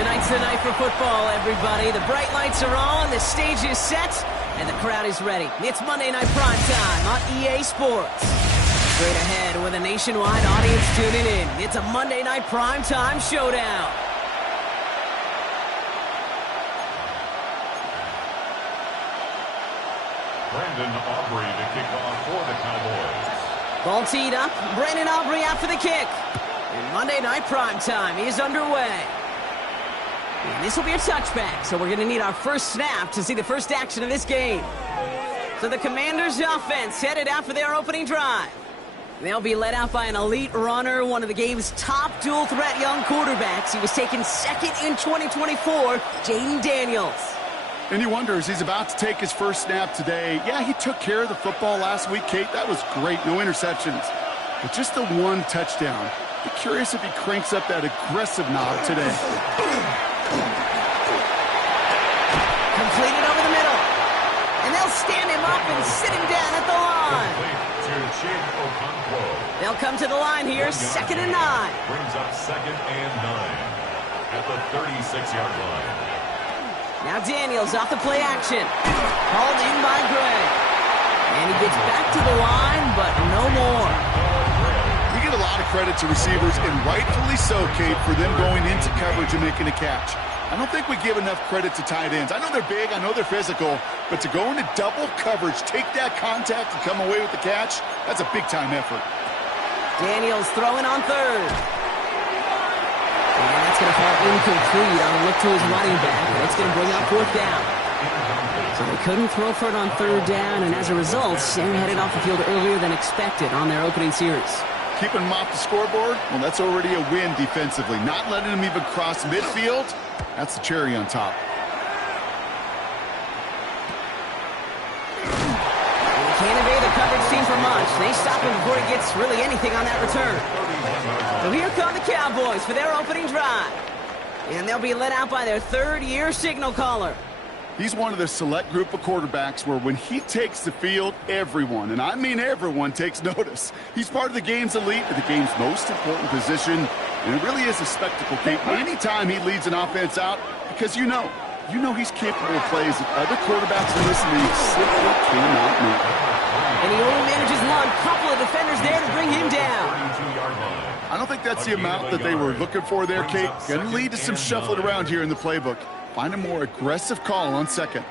Tonight's the night for football, everybody. The bright lights are on, the stage is set, and the crowd is ready. It's Monday Night Primetime on EA Sports. Straight ahead with a nationwide audience tuning in. It's a Monday Night Primetime showdown. Brandon Aubrey to kick off for the Cowboys. Ball teed up. Brandon Aubrey out for the kick. And Monday Night Primetime is underway. And this will be a touchback, so we're going to need our first snap to see the first action of this game. So the Commanders' offense headed out for their opening drive. They'll be led out by an elite runner, one of the game's top dual-threat young quarterbacks. He was taken second in 2024, Jaden Daniels. And you wonder, as he's about to take his first snap today, yeah, he took care of the football last week, Kate. That was great. No interceptions. But just the one touchdown. Be curious if he cranks up that aggressive knob today. Completed over the middle. And they'll stand him up and sit him down at the line. They'll come to the line here, 2nd and 9. Brings up 2nd and 9 at the 36-yard line. Now Daniels off the play action. Called in by Gray. And he gets back to the line, but no more. We give a lot of credit to receivers, and rightfully so, Kate, for them going into coverage and making a catch. I don't think we give enough credit to tight ends. I know they're big, I know they're physical, but to go into double coverage, take that contact, and come away with the catch, that's a big-time effort. Daniels throwing on third. And that's going to fall incomplete on a look to his running back. That's going to bring up 4th down. So they couldn't throw for it on 3rd down, and as a result, they're headed off the field earlier than expected on their opening series. Keeping them off the scoreboard, well, that's already a win defensively. Not letting them even cross midfield, that's the cherry on top. They can't evade the coverage team for much. They stop him before he gets really anything on that return. So here come the Cowboys for their opening drive. And they'll be led out by their 3rd-year signal caller. He's one of the select group of quarterbacks where when he takes the field, everyone, and I mean everyone, takes notice. He's part of the game's elite, the game's most important position, and it really is a spectacle, Kate, anytime he leads an offense out, because you know he's capable of plays that other quarterbacks in this league simply cannot make. And he only manages one. Couple of defenders there to bring him down. I don't think that's the amount that they were looking for there, Kate. Going to lead to some shuffling around here in the playbook. Find a more aggressive call on 2nd.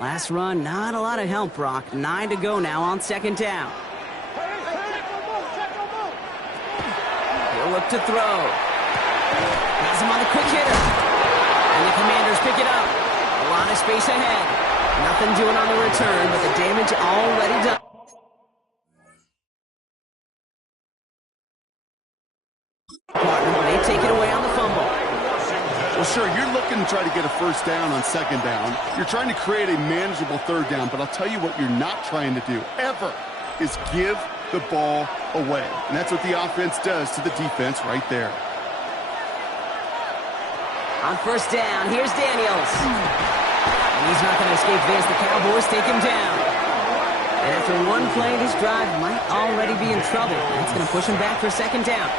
Last run, not a lot of help, Brock. 9 to go now on 2nd down. He'll look to throw. Has him on the quick hitter. And the Commanders pick it up. A lot of space ahead. Nothing doing on the return, but the damage already done. They take it away on the fumble. Well, sure, you're looking to try to get a 1st down on 2nd down. You're trying to create a manageable 3rd down, but I'll tell you what you're not trying to do, ever, is give the ball away. And that's what the offense does to the defense right there. On 1st down, here's Daniels. And he's not going to escape this. The Cowboys take him down. And after one play, this drive might already be in trouble. That's going to push him back for 2nd down.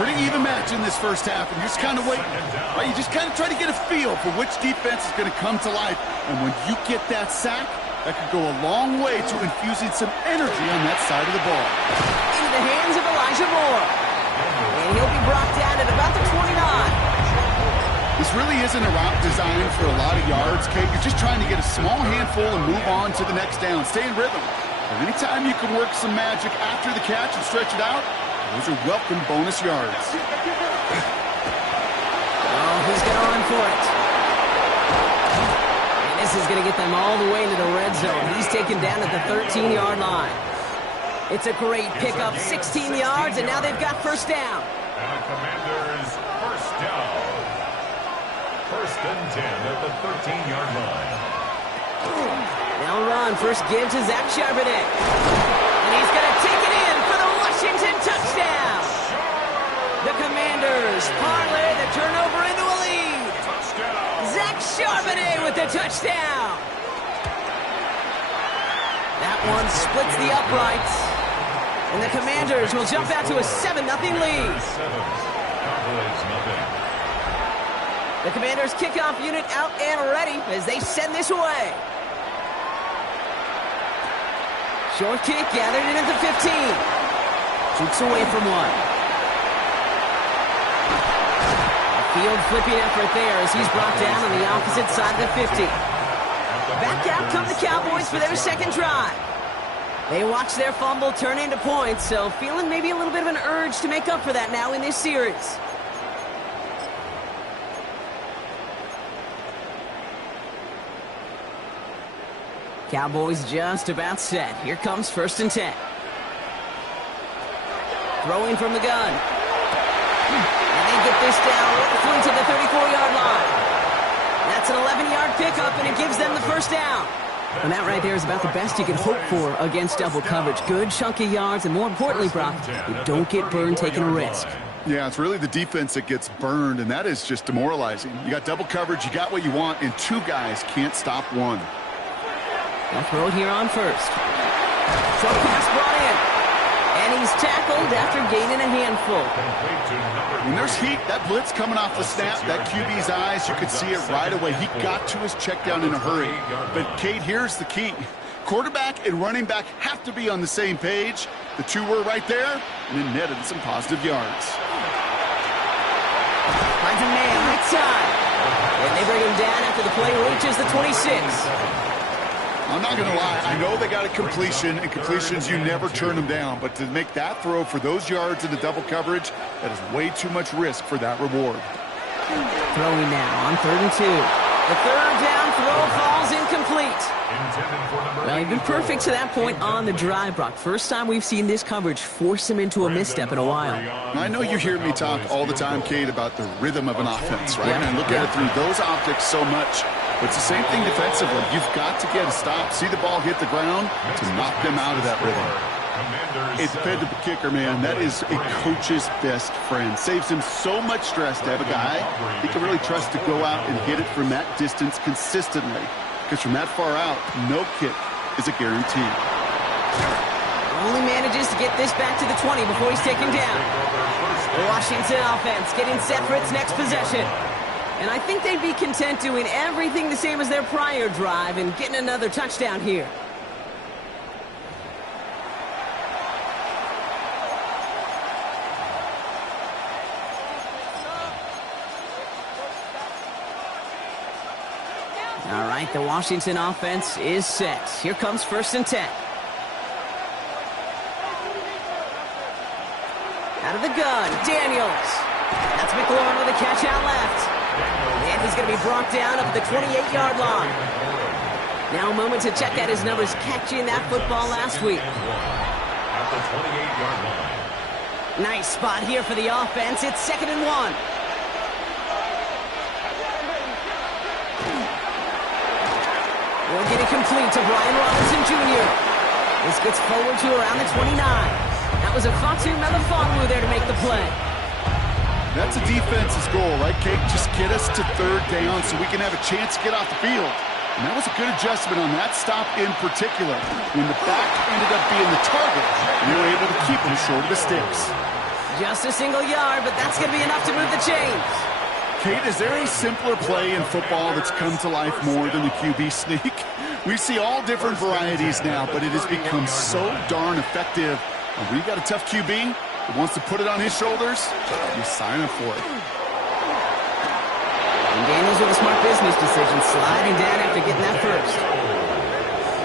Pretty even match in this first half, and you're just kind of waiting. Right? You just kind of try to get a feel for which defense is going to come to life. And when you get that sack, that could go a long way to infusing some energy on that side of the ball. Into the hands of Elijah Moore. And he'll be brought down at about the 29. This really isn't a route designed for a lot of yards, Kate. You're just trying to get a small handful and move on to the next down. Stay in rhythm. And anytime you can work some magic after the catch and stretch it out, those are welcome bonus yards. Oh, he's going to run for it. And this is going to get them all the way into the red zone. He's taken down at the 13-yard line. It's a great pickup, 16 yards, and now they've got 1st down. And the Commanders 1st down. 1st and 10 at the 13-yard line. They'll run. First give to Zach Charbonnet. And he's going to take it in for the Washington touchdown. The Commanders parlay the turnover into a lead. Zach Charbonnet with the touchdown. That one splits the uprights. And the Commanders will jump out to a 7-0 lead. The Commanders' kickoff unit out and ready as they send this away. Short kick gathered in at the 15. Shoots away from one. A field flipping effort there as he's brought down on the opposite side of the 50. Back out come the Cowboys for their second drive. They watch their fumble turn into points, so feeling maybe a little bit of an urge to make up for that now in this series. Cowboys just about set. Here comes 1st and 10. Throwing from the gun. And they get this down roughly to the 34-yard line. That's an 11-yard pickup, and it gives them the first down. And that right there is about the best you can hope for against double coverage. Good chunky yards, and more importantly, Brock, you don't get burned taking a risk. Yeah, it's really the defense that gets burned, and that is just demoralizing. You got double coverage, you got what you want, and two guys can't stop one. They'll throw it here on first. Short pass brought in. And he's tackled after gaining a handful. When there's heat, that blitz coming off the snap, that QB's eyes, you could see it right away. He got to his check down in a hurry. But, Kate, here's the key. Quarterback and running back have to be on the same page. The two were right there, and it netted some positive yards. Finds a man right side. And they bring him down after the play reaches the 26. I'm not going to lie. I know they got a completion, and completions, you never turn them down. But to make that throw for those yards in the double coverage, that is way too much risk for that reward. Throwing now on 3rd and 2. The third down throw falls incomplete. Well, he's been perfect to that point on the drive, Brock. First time we've seen this coverage force him into a misstep in a while. I know you hear me talk all the time, Kate, about the rhythm of an offense, right? Yeah. And I look at it through those optics so much. But it's the same thing defensively. You've got to get a stop, see the ball hit the ground to knock them out of that rhythm. A dependable kicker, man, that is a coach's best friend. Saves him so much stress to have a guy he can really trust to go out and hit it from that distance consistently. Because from that far out, no kick is a guarantee. Only manages to get this back to the 20 before he's taken down. The Washington offense getting set for its next possession. And I think they'd be content doing everything the same as their prior drive and getting another touchdown here. All right, the Washington offense is set. Here comes 1st and 10. Out of the gun, Daniels. That's McLaurin with a catch out left. And he's going to be brought down up at the 28-yard line. Now a moment to check out his numbers catching that football last week. At the 28-yard line. Nice spot here for the offense. It's 2nd and 1. We'll get it complete to Brian Robinson Jr. This gets forward to around the 29. That was a Fatu Melifonwu there to make the play. That's a defense's goal, right, Kate? Just get us to 3rd down so we can have a chance to get off the field. And that was a good adjustment on that stop in particular. When the back ended up being the target, we were able to keep him short of the sticks. Just a single yard, but that's going to be enough to move the chains. Kate, is there a simpler play in football that's come to life more than the QB sneak? We see all different varieties now, but it has become so darn effective. And when you got a tough QB who wants to put it on his shoulders, you sign up for it. And Daniels with a smart business decision, sliding down after getting that first.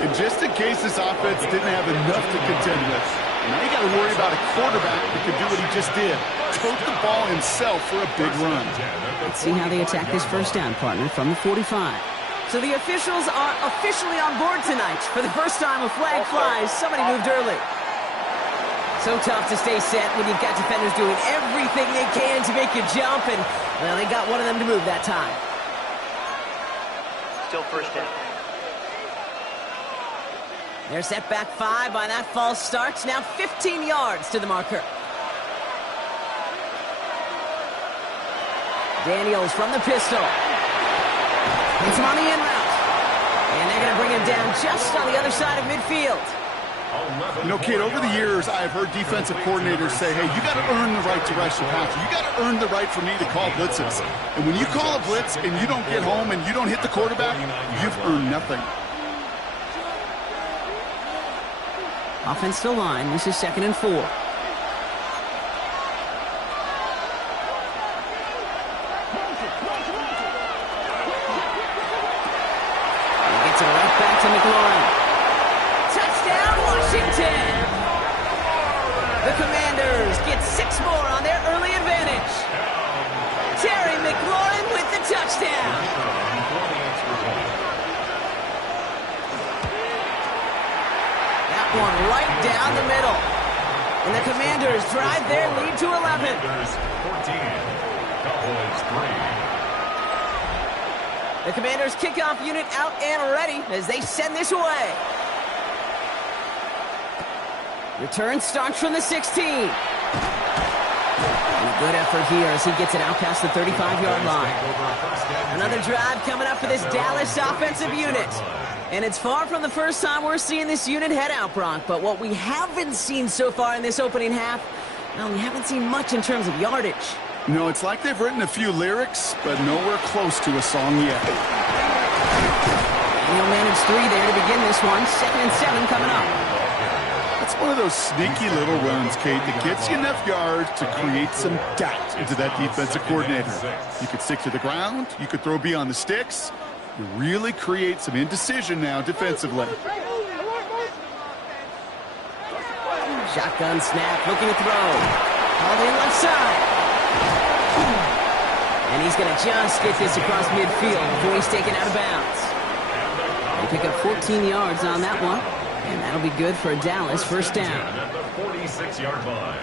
And just in case this offense didn't have enough to contend with, now you got to worry about a quarterback that could do what he just did. Tote the ball himself for a big run. Let's see how they attack this first down, partner, from the 45. So the officials are officially on board tonight. For the first time, a flag flies. Somebody moved early. So tough to stay set when you've got defenders doing everything they can to make you jump, and, well, they got one of them to move that time. Still first down. They're set back 5 by that false start. Now 15 yards to the marker. Daniels from the pistol. Hits him on the in route. And they're going to bring him down just on the other side of midfield. You know, Kate, over the years, I've heard defensive coordinators say, hey, you got to earn the right to rush the passer. You got to earn the right for me to call blitzes. And when you call a blitz and you don't get home and you don't hit the quarterback, you've earned nothing. Offensive line. This is 2nd and 4. Gets it right back to McLaurin. Touchdown, Washington! The Commanders get 6 more on their early advantage. Terry McLaurin with the touchdown. That one right down the middle. And the Commanders drive their lead to 11. 14, Cowboys 3. The Commanders kickoff unit out and ready as they send this away. Return starts from the 16. And a good effort here as he gets it out past the 35-yard line. Another drive coming up for this Dallas offensive unit. And it's far from the first time we're seeing this unit head out, Brock. But what we haven't seen so far in this opening half, well, we haven't seen much in terms of yardage. No, it's like they've written a few lyrics, but nowhere close to a song yet. And he'll manage 3 there to begin this one. 2nd and 7 coming up. It's one of those sneaky little runs, Kate, that gets you enough yards to create some doubt into that defensive coordinator. You could stick to the ground. You could throw beyond the sticks. You really create some indecision now defensively. Shotgun snap, looking to throw. All in left side. And he's going to just get this across midfield before he's taken out of bounds. They pick up 14 yards on that one. And that'll be good for a Dallas first down. At the 46-yard line.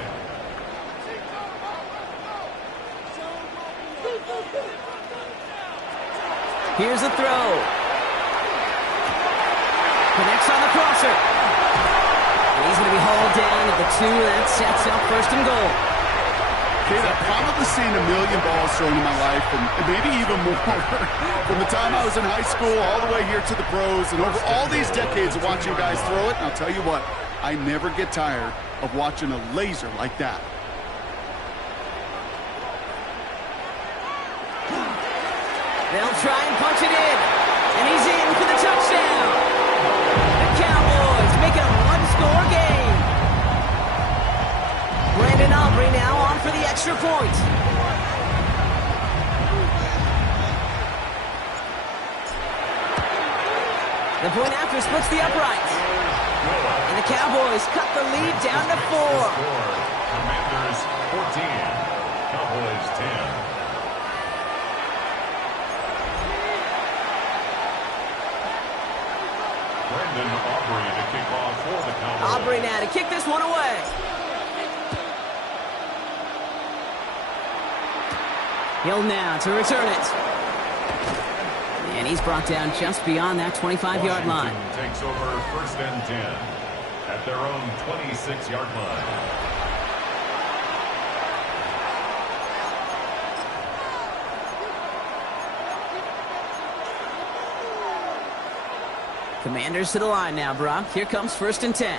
Here's the throw. Connects on the crosser. And he's going to be hauled down at the 2. That sets up 1st and goal. Kate, I've probably seen a million balls thrown in my life, and maybe even more. From the time I was in high school all the way here to the pros, and over all these decades of watching guys throw it, and I'll tell you what, I never get tired of watching a laser like that. They'll try and punch it in, and he's in for the touchdown. The Cowboys make it a one-score game. Brandon Aubrey now on for the extra point. The point after splits the uprights. And the Cowboys cut the lead down to 4. Commanders 14, Cowboys 10. Brandon Aubrey to kick off for the Cowboys. Aubrey now to kick this one away. Hill now to return it. And he's brought down just beyond that 25-yard line. Takes over 1st and 10 at their own 26-yard line. Commanders to the line now, Brock. Here comes 1st and 10.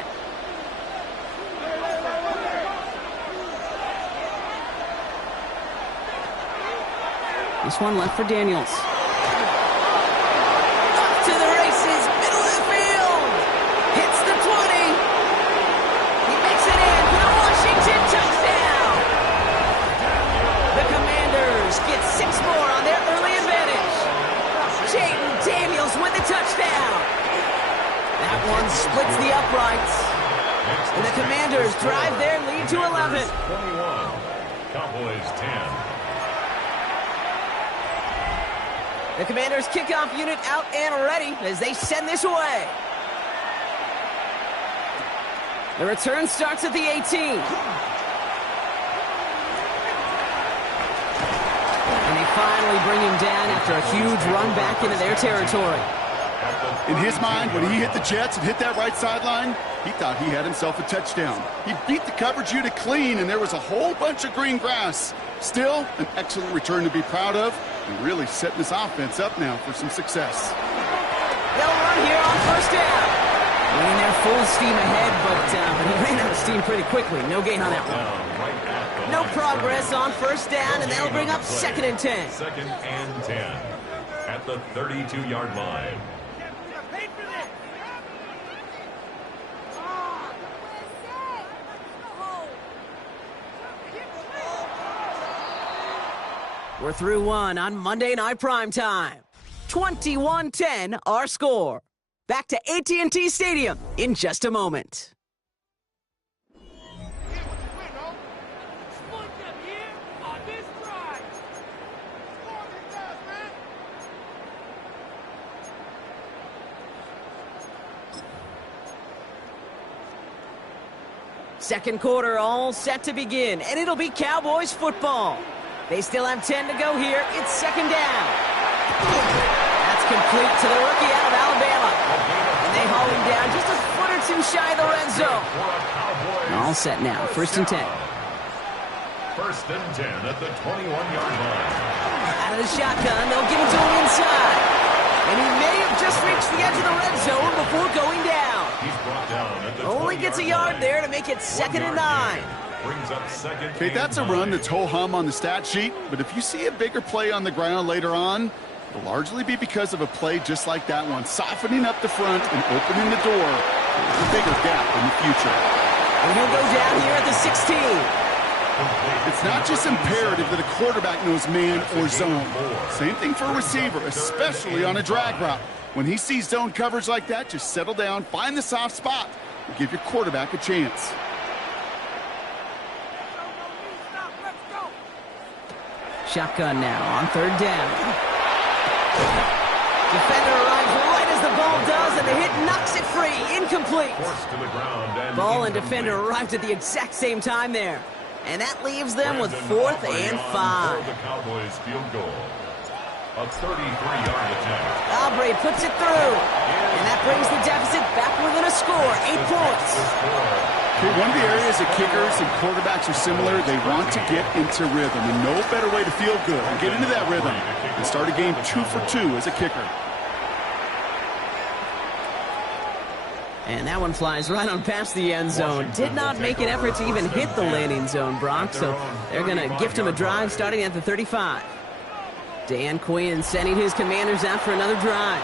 This one left for Daniels. Up to the races, middle of the field. Hits the 20. He makes it in for the Washington touchdown. The Commanders get 6 more on their early advantage. Jaden Daniels with the touchdown. That one splits the uprights. And the Commanders drive their lead to 11. 21, Cowboys 10. The Commanders kickoff unit out and ready as they send this away. The return starts at the 18. And they finally bring him down after a huge run back into their territory. In his mind, when he hit the Jets and hit that right sideline, he thought he had himself a touchdown. He beat the coverage unit clean, and there was a whole bunch of green grass. Still, an excellent return to be proud of, and really setting this offense up now for some success. They'll run here on 1st down. Running there full steam ahead, but he ran out of steam pretty quickly. No gain on that one. No progress on first down, and they'll bring up 2nd and 10. 2nd and 10 at the 32-yard line. We're through one on Monday Night Primetime. 21-10 our score. Back to AT&T Stadium in just a moment. Second quarter all set to begin, and it'll be Cowboys football. They still have 10 to go here. It's 2nd down. That's complete to the rookie out of Alabama. And they haul him down just a foot or two shy of the red zone. All set now. 1st and 10. 1st and 10 at the 21-yard line. Out of the shotgun, they'll give it to him inside. And he may have just reached the edge of the red zone before going down. He's brought down at the Only gets a yard there to make it 2nd and 9. Brings up 2nd. Okay, that's a run that's ho-hum on the stat sheet, but if you see a bigger play on the ground later on, it'll largely be because of a play just like that one, softening up the front and opening the door for a bigger gap in the future. And he'll go down here at the 16. It's not just imperative that a quarterback knows man or zone. Same thing for a receiver, especially on a drag route. When he sees zone coverage like that, just settle down, find the soft spot, and give your quarterback a chance. Shotgun now on 3rd down. Defender arrives right as the ball does, and the hit knocks it free. Incomplete. Forced to the ground and Ball and defender arrived at the exact same time there. And that leaves them with 4th and 5. The Cowboys field goal. A 33-yard attempt. Aubrey puts it through. And that brings the deficit back within a score. 8 points. Okay, one of the areas that kickers and quarterbacks are similar, they want to get into rhythm. And no better way to feel good and get into that rhythm and start a game 2 for 2 as a kicker. And that one flies right on past the end zone. Did not make an effort to even hit the landing zone, Brock. So they're going to gift him a drive starting at the 35. Dan Quinn sending his Commanders out for another drive.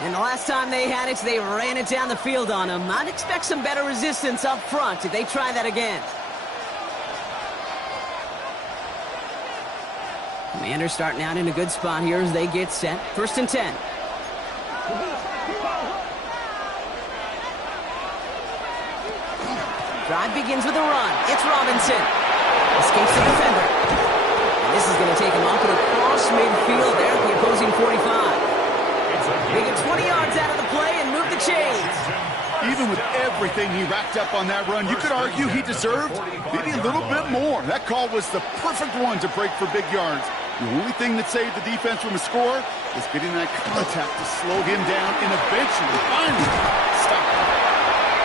And the last time they had it, they ran it down the field on him. I'd expect some better resistance up front if they try that again. Commanders starting out in a good spot here as they get set. 1st and 10. Drive begins with a run. It's Robinson. Escapes the defender. And this is going to take him off and across midfield there at the opposing 45. They get 20 yards out of the play and move the chains. Even with everything he racked up on that run, you could argue he deserved maybe a little bit more. That call was the perfect one to break for big yards. The only thing that saved the defense from a score was getting that contact to slow him down and eventually, finally, stop him.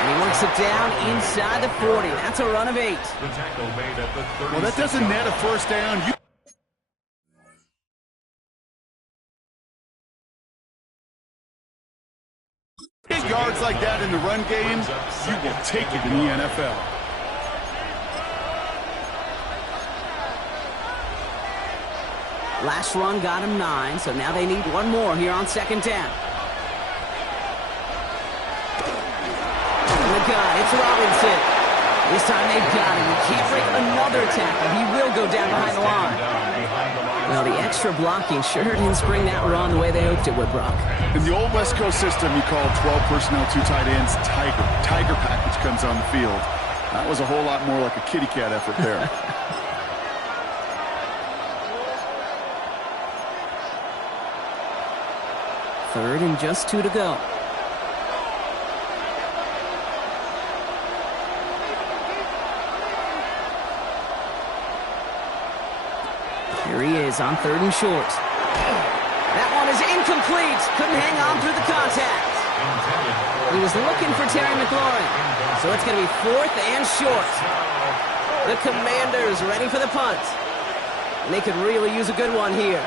And he works it down inside the 40. That's a run of 8. The tackle made at the 36. Well, that doesn't net a first down. Big yards like that in the run game, you will take it in the NFL. Last run got him 9, so now they need one more here on 2nd down. The gun, it's Robinson. This time they've got him. He can't break another tackle. He will go down behind the line. Well, the extra blocking sure didn't spring that run the way they hoped it would, Brock. In the old West Coast system, you call 12 personnel, 2 tight ends, Tiger package comes on the field. That was a whole lot more like a kitty cat effort there. Third and just 2 to go. Here he is on 3rd and short. That one is incomplete. Couldn't hang on through the contact. He was looking for Terry McLaurin. So it's going to be 4th and short. The Commanders ready for the punt. And they could really use a good one here.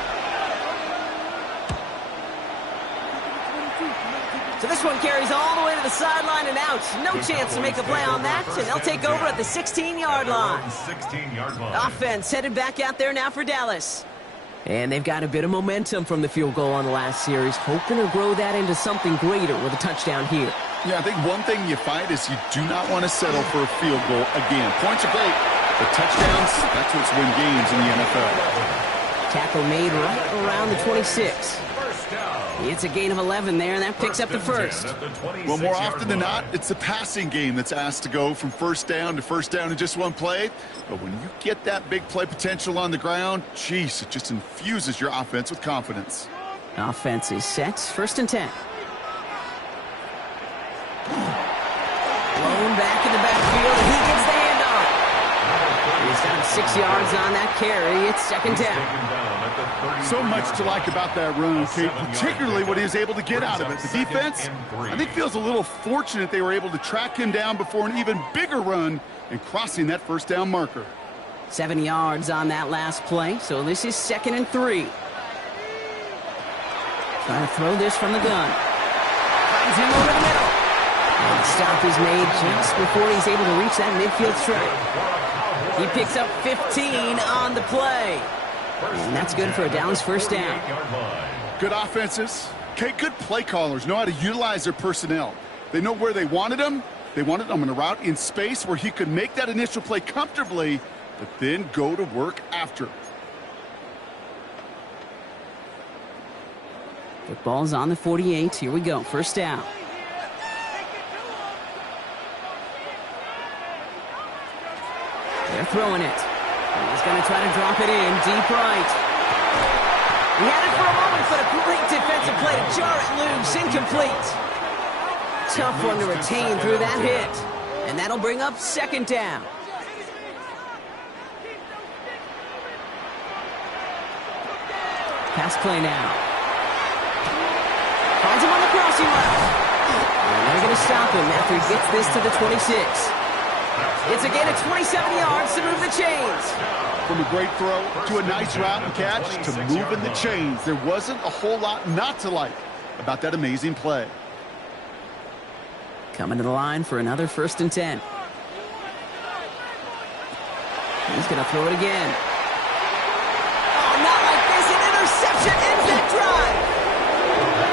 So this one carries all the way to the sideline and out. No chance to make a play on that, and they'll take over at the 16-yard line. 16-yard line. Offense headed back out there now for Dallas. And they've got a bit of momentum from the field goal on the last series, hoping to grow that into something greater with a touchdown here. Yeah, I think one thing you find is you do not want to settle for a field goal again. Points are great, but touchdowns, that's what's win games in the NFL. Tackle made right around the 26. It's a gain of 11 there, and that picks up the first. Well, more often than not, it's the passing game that's asked to go from first down in just one play. But when you get that big play potential on the ground, geez, it just infuses your offense with confidence. Offense is set. 1st and 10. Blown back in the backfield, and he gets the handoff. He's got 6 yards on that carry. It's 2nd down. So much to like about that run, Kate, particularly what he was able to get out of it. The defense, I think, feels a little fortunate they were able to track him down before an even bigger run and crossing that 1st down marker. 7 yards on that last play, so this is 2nd and 3. Trying to throw this from the gun. Finds him over the middle. And the stop is made just before he's able to reach that midfield strike. He picks up 15 on the play. And that's good for a Dallas 1st down. Good offenses. Okay, good play callers know how to utilize their personnel. They know where they wanted them. They wanted them on a route in space where he could make that initial play comfortably, but then go to work after. Football's on the 48. Here we go. 1st down. They're throwing it. He's going to try to drop it in deep right. He had it for a moment, but a great defensive play to jar it loose. Incomplete. Tough one to retain through that hit. And that'll bring up 2nd down. Pass play now. Finds him on the crossing route. And they're going to stop him after he gets this to the 26. It's a gain of 27 yards to move the chains. From a great throw to a nice route and catch to moving the chains, there wasn't a whole lot not to like about that amazing play. Coming to the line for another 1st and 10. He's going to throw it again. Oh, not like this. An interception ends that drive.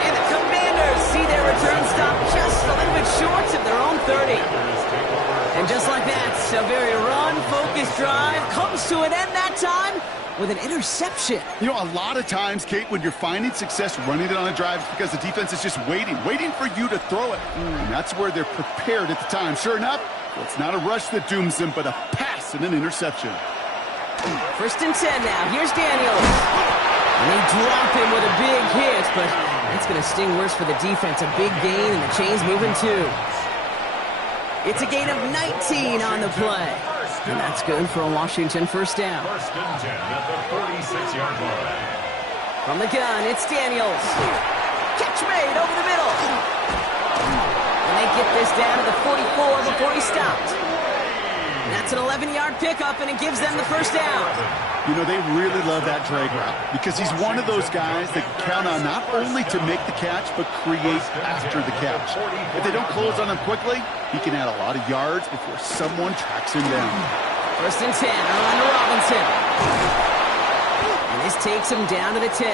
And the Commanders see their return stop just a little bit short of their own 30. And just like that, a very run-focused drive comes to an end that time with an interception. You know, a lot of times, Kate, when you're finding success running it on a drive, it's because the defense is just waiting for you to throw it. And that's where they're prepared at the time. Sure enough, it's not a rush that dooms them, but a pass and an interception. 1st and 10 now. Here's Daniels. And they drop him with a big hit, but that's going to sting worse for the defense. A big gain, and the chains moving too. It's a gain of 19 on the play. And that's good for a Washington 1st down. 1st and 10 at the 46-yard line. From the gun, it's Daniels. Catch made over the middle. And they get this down to the 44 before he stopped. That's an 11-yard pickup, and it gives them the 1st down. You know, they really love that drag route because he's one of those guys that can count on not only to make the catch, but create after the catch. If they don't close on him quickly, he can add a lot of yards before someone tracks him down. 1st and 10 on to Robinson. And this takes him down to the 10.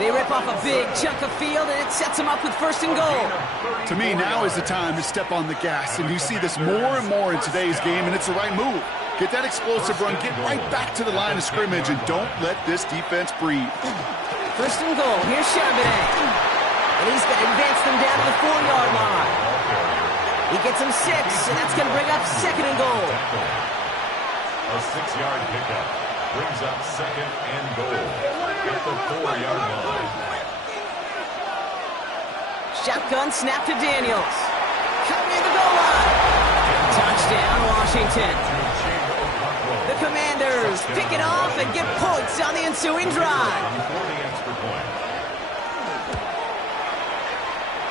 They rip off a big chunk of field, and it sets them up with 1st and goal. To me, now is the time to step on the gas, and you see this more and more in today's game, and it's the right move. Get that explosive run, get right back to the line of scrimmage, and don't let this defense breathe. 1st and goal. Here's Charbonnet. And he's going to advance them down to the 4-yard line. He gets him 6, and that's going to bring up 2nd and goal. A 6-yard pickup brings up 2nd and goal at the 4-yard line. Shotgun snap to Daniels. Cut near the goal line. Touchdown, Washington. The Commanders pick it off and get points on the ensuing drive.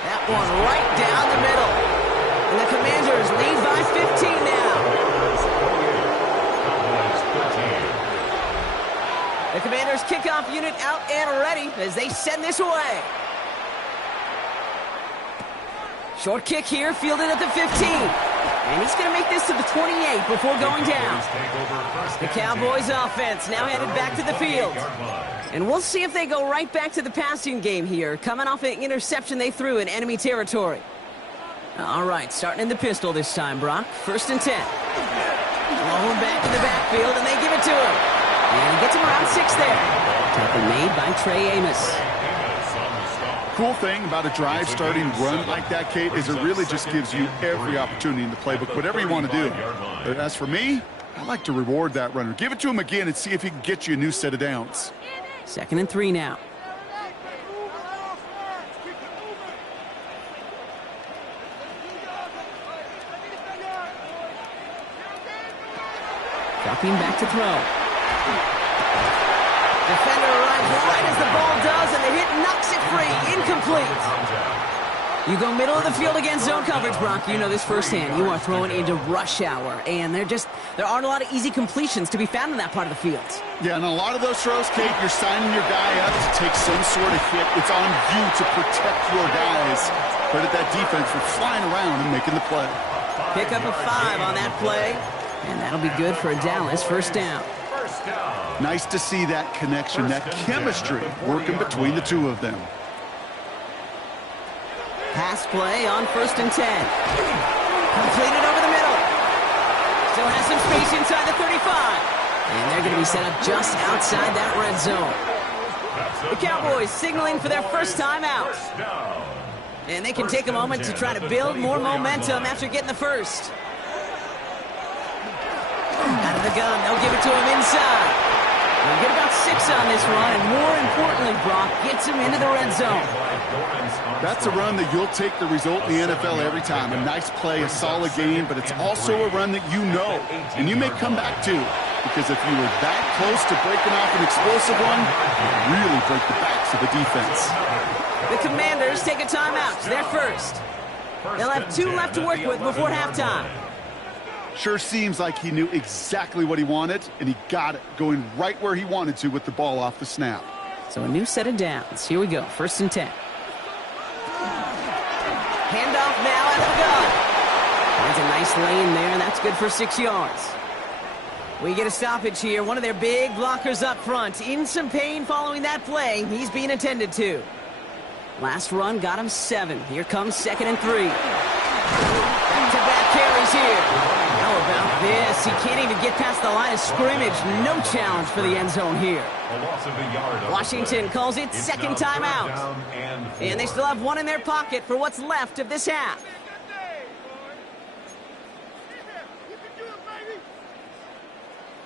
That one right down the middle. And the Commanders lead by 15 now. The Commanders kickoff unit out and ready as they send this away. Short kick here, fielded at the 15. And he's going to make this to the 28 before going down. The Cowboys offense now headed back to the field. And we'll see if they go right back to the passing game here, coming off an interception they threw in enemy territory. All right, starting in the pistol this time, Brock. 1st and 10. Rolling back in the backfield, and they give it to him. And he gets him around 6 there. Tackle made by Trey Amos. Cool thing about a drive starting run like that, Kate, is it really just gives you every opportunity in the playbook, whatever you want to do. But as for me, I like to reward that runner. Give it to him again and see if he can get you a new set of downs. 2nd and 3 now. Dropping back to throw. Defender arrives right as the ball does, and the hit knocks it free. Incomplete. You go middle of the field against zone coverage, Brock. You know this firsthand. You are throwing into rush hour, and there aren't a lot of easy completions to be found in that part of the field. Yeah, and a lot of those throws, Kate, you're signing your guy up to take some sort of hit. It's on you to protect your guys. Credit that defense for flying around and making the play. Pick up a 5 on that play, and that'll be good for a Dallas 1st down. Nice to see that connection, that chemistry working between the two of them. Pass play on 1st and 10. Completed over the middle. Still has some space inside the 35. And they're going to be set up just outside that red zone. The Cowboys signaling for their first time out. And they can take a moment to try to build more momentum after getting the first. Out of the gun, they'll give it to him inside. They'll get about 6 on this run, and more importantly, Brock gets him into the red zone. That's a run that you'll take the result in the NFL every time. A nice play, a solid game, but it's also a run that you know, and you may come back to. Because if you were that close to breaking off an explosive one, you really break the backs of the defense. The Commanders take a timeout. They're first. They'll have 2 left to work with before halftime. Sure seems like he knew exactly what he wanted, and he got it, going right where he wanted to with the ball off the snap. So a new set of downs. Here we go, 1st and 10. Handoff now out of the gun. Finds a nice lane there, and that's good for 6 yards. We get a stoppage here. One of their big blockers up front. In some pain following that play. He's being attended to. Last run got him 7. Here comes 2nd and 3. Back-to-back carries here. How about this? He can't even get past the line of scrimmage. No challenge for the end zone here. Washington calls it 2nd timeout. And they still have 1 in their pocket for what's left of this half.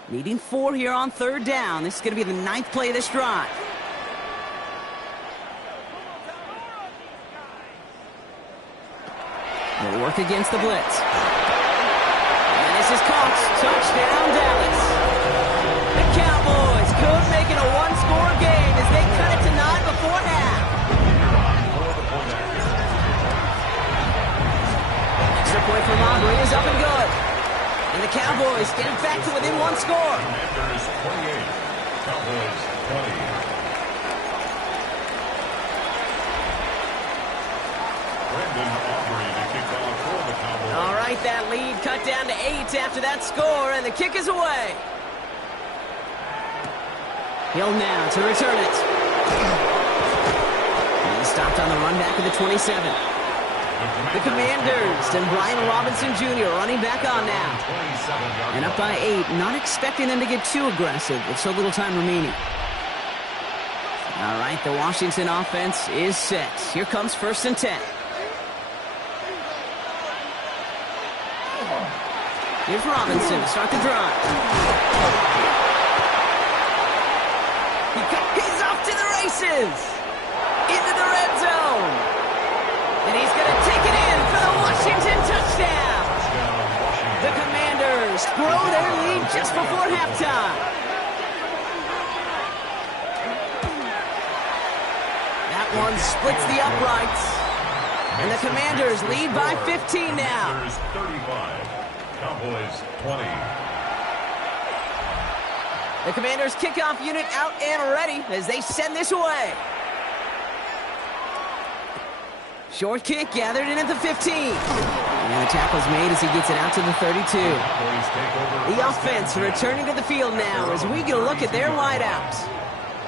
Needing 4 here on 3rd down. This is going to be the 9th play of this drive. They'll work against the blitz. And this is caught. Touchdown, Dallas. The Cowboys could make it a 1-score game as they cut it to 9 before half. Extra point from Aubrey is up and good. And the Cowboys get it back to within 1 score. Commanders 28, Cowboys 20. All right, that lead cut down to 8 after that score, and the kick is away. Hill now to return it. He's stopped on the run back of the 27. The Commanders and Brian Robinson Jr. running back on now. And up by 8, not expecting them to get too aggressive with so little time remaining. All right, the Washington offense is set. Here comes 1st and 10. Here's Robinson to start the drive. He's off to the races. Into the red zone. And he's going to take it in for the Washington touchdown. The Commanders grow their lead just before halftime. That one splits the uprights. And the Commanders lead by 15 now. 35, Cowboys 20. The Commanders kickoff unit out and ready as they send this away. Short kick gathered in at the 15. And the tackle's made as he gets it out to the 32. The offense returning to the field now as we get a look at their wideouts.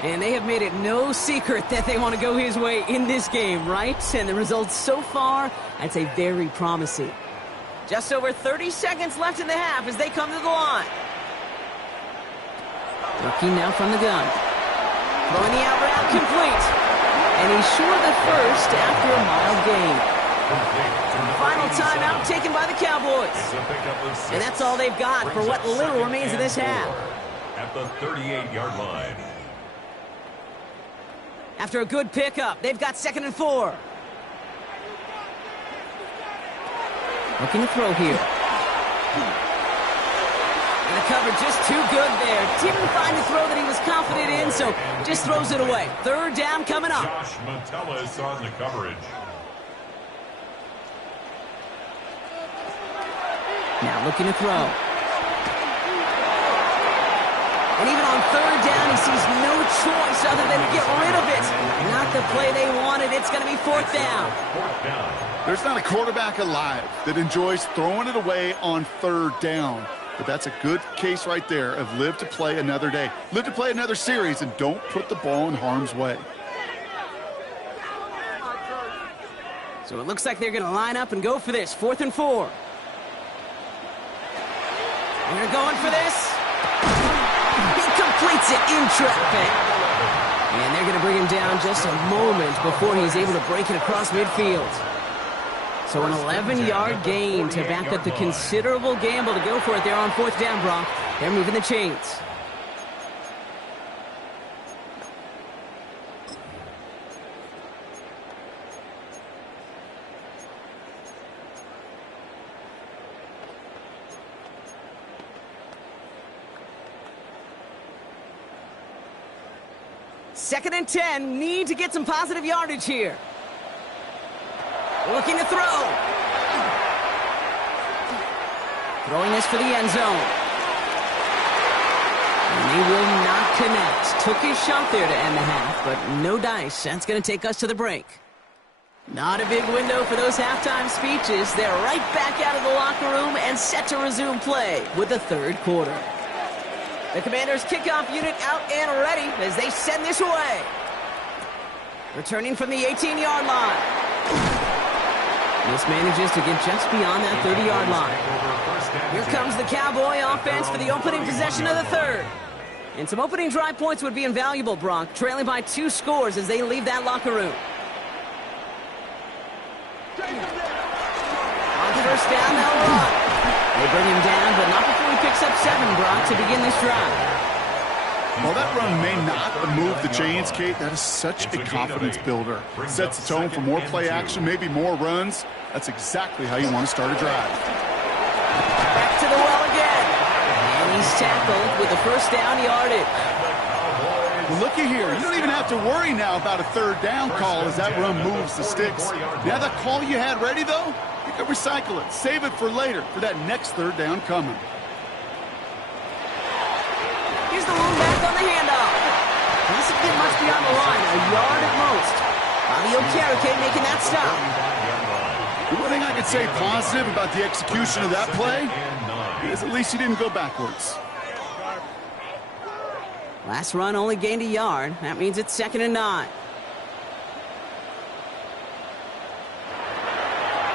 And they have made it no secret that they want to go his way in this game, right? And the results so far, I'd say very promising. Just over 30 seconds left in the half as they come to the line. Looking now from the gun. Throwing the out route complete. And he's short the first after a mild gain. Final timeout taken by the Cowboys. And that's all they've got for what little remains of this half. At the 38-yard line. After a good pickup, they've got 2nd and 4. Looking to throw here. And the cover just too good there. Didn't find a throw that he was confident in, so just throws it away. 3rd down coming up. Josh Metellus on the coverage. Now looking to throw. And even on 3rd down, he sees no choice other than to get rid of it. Not the play they wanted. It's going to be 4th down. There's not a quarterback alive that enjoys throwing it away on 3rd down. But that's a good case right there of live to play another day. Live to play another series and don't put the ball in harm's way. So it looks like they're going to line up and go for this. 4th and 4. And they're going for this. He completes it in traffic. And they're going to bring him down just a moment before he's able to break it across midfield. So an 11-yard gain to back up the considerable gamble to go for it there on 4th down, Brock. They're moving the chains. Second and 10, need to get some positive yardage here. Looking to throw. Throwing this for the end zone. And they will not connect. Took his shot there to end the half, but no dice. That's going to take us to the break. Not a big window for those halftime speeches. They're right back out of the locker room and set to resume play with the 3rd quarter. The Commanders' kickoff unit out and ready as they send this away. Returning from the 18-yard line. This manages to get just beyond that 30-yard line. Here comes the Cowboy offense for the opening possession of the 3rd. And some opening drive points would be invaluable, Brock, trailing by 2 scores as they leave that locker room. On 1st down, they'll run. They bring him down, but not before he picks up 7, Brock, to begin this drive. Well, that run may not move the chains, Kate. That is such a confidence builder. Sets the tone for more play action, maybe more runs. That's exactly how you want to start a drive. Back to the well again. And he's tackled with the 1st down yardage. Well, looky here. You don't even have to worry now about a 3rd down call as that run moves the sticks. Now that call you had ready, though, you can recycle it. Save it for later for that next 3rd down coming. Here's the room back on the handoff. He doesn't get much beyond the line, a yard at most. Bobby Okereke making that stop. The one thing I can say positive about the execution of that play is at least he didn't go backwards. Last run only gained a yard. That means it's 2nd and 9.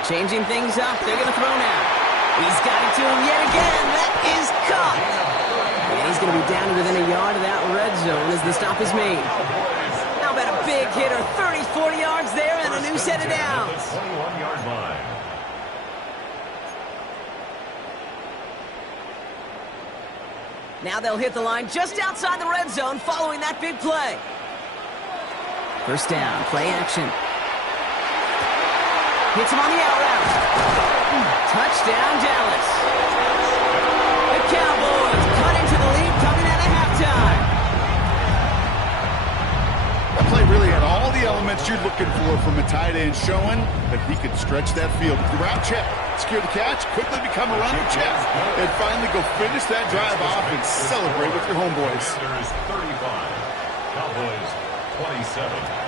Changing things up. They're going to throw now. He's got it to him yet again. That is caught. And he's going to be down within a yard of that red zone as the stop is made. How about a big hitter? 30, 40 yards there and a new set of downs. 21-yard line. Now they'll hit the line just outside the red zone following that big play. 1st down, play action. Hits him on the out route. Touchdown, Dallas. The Cowboys cutting to the lead coming out of halftime. That play really had all the elements you're looking for from a tight end, showing that he could stretch that field. With the route check, secure the catch, quickly become a running check, and finally go finish that drive off and celebrate with your homeboys. Commanders 35, Cowboys 27.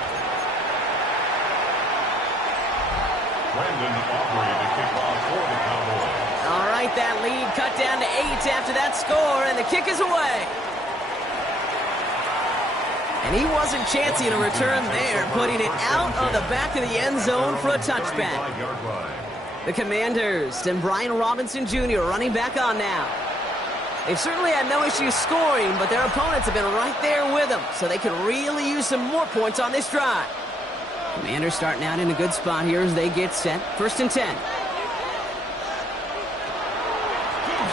All right, that lead cut down to 8 after that score, and the kick is away. And he wasn't chancing a return there, putting it out of the back of the end zone for a touchback. The Commanders and Brian Robinson Jr. running back on now. They've certainly had no issues scoring, but their opponents have been right there with them, so they could really use some more points on this drive. Commanders starting out in a good spot here as they get set. 1st and 10.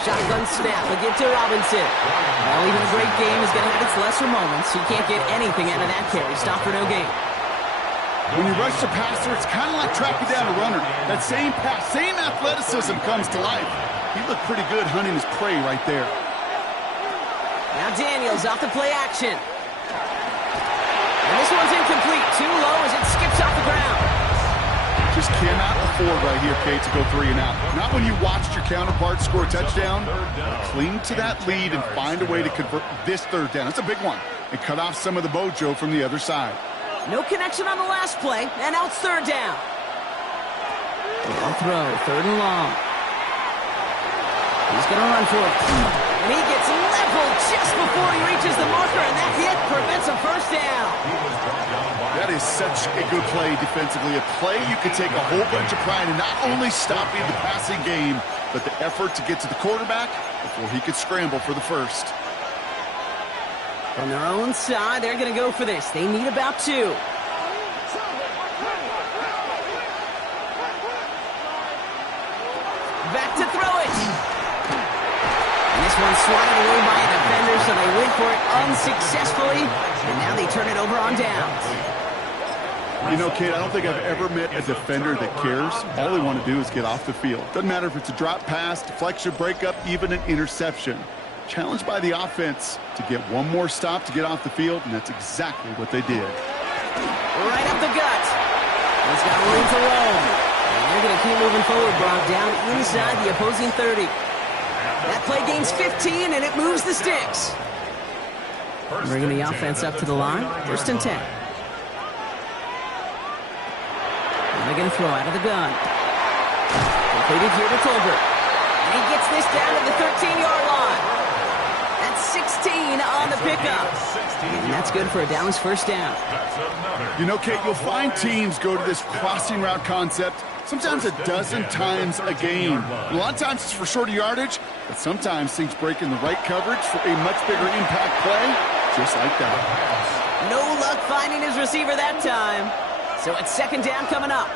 Shotgun snap. They'll get to Robinson. Well, even a great game is going to have its lesser moments. He can't get anything out of that carry. Stop for no gain. When you rush the passer, it's kind of like tracking down a runner. That same pass, same athleticism comes to life. He looked pretty good hunting his prey right there. Now Daniels off the play action. And this one's incomplete. Too low as it skips off the ground. Just cannot afford right here, Kate, to go 3 and out. Not when you watched your counterpart score a touchdown. Cling to that lead and find a way to convert this 3rd down. It's a big one. And cut off some of the mojo from the other side. No connection on the last play, and now it's 3rd down. They'll throw, 3rd and long. He's going to run for it. And he gets leveled just before he reaches the marker, and that hit prevents a 1st down. That is such a good play defensively. A play you can take a whole bunch of pride in not only stopping the passing game, but the effort to get to the quarterback before he could scramble for the 1st. On their own side, they're going to go for this. They need about 2. Back to throw it. And this one's swatted away by a defender, so they went for it unsuccessfully. And now they turn it over on downs. You know, Kate, I don't think I've ever met a defender that cares. All they want to do is get off the field. Doesn't matter if it's a drop pass, deflection, breakup, even an interception. Challenged by the offense to get one more stop to get off the field, and that's exactly what they did. Right up the gut. He's got room to roam. And they're going to keep moving forward, Brock, down inside the opposing 30. That play gains 15, and it moves the sticks. Bringing the offense up to the line. 1st and 10. And they're going to throw out of the gun. Completed here to Tolbert. And he gets this down to the 13-yard line. That's 16 on the pickup. And that's good for a Dallas 1st down. You know, Kate, you'll find teams go to this crossing route concept sometimes a dozen times a game. A lot of times it's for shorter yardage, but sometimes things break in the right coverage for a much bigger impact play, just like that. No luck finding his receiver that time. So it's 2nd down coming up.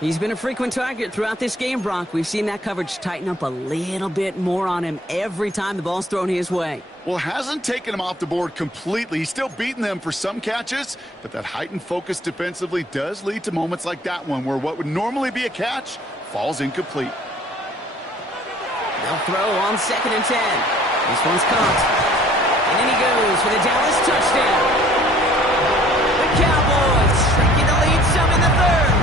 He's been a frequent target throughout this game, Brock. We've seen that coverage tighten up a little bit more on him every time the ball's thrown his way. Well, it hasn't taken him off the board completely. He's still beating them for some catches, but that heightened focus defensively does lead to moments like that one where what would normally be a catch falls incomplete. They'll throw on 2nd and 10. This one's caught. And in he goes for the Dallas touchdown. The Cowboys shrinking the lead some in the 3rd.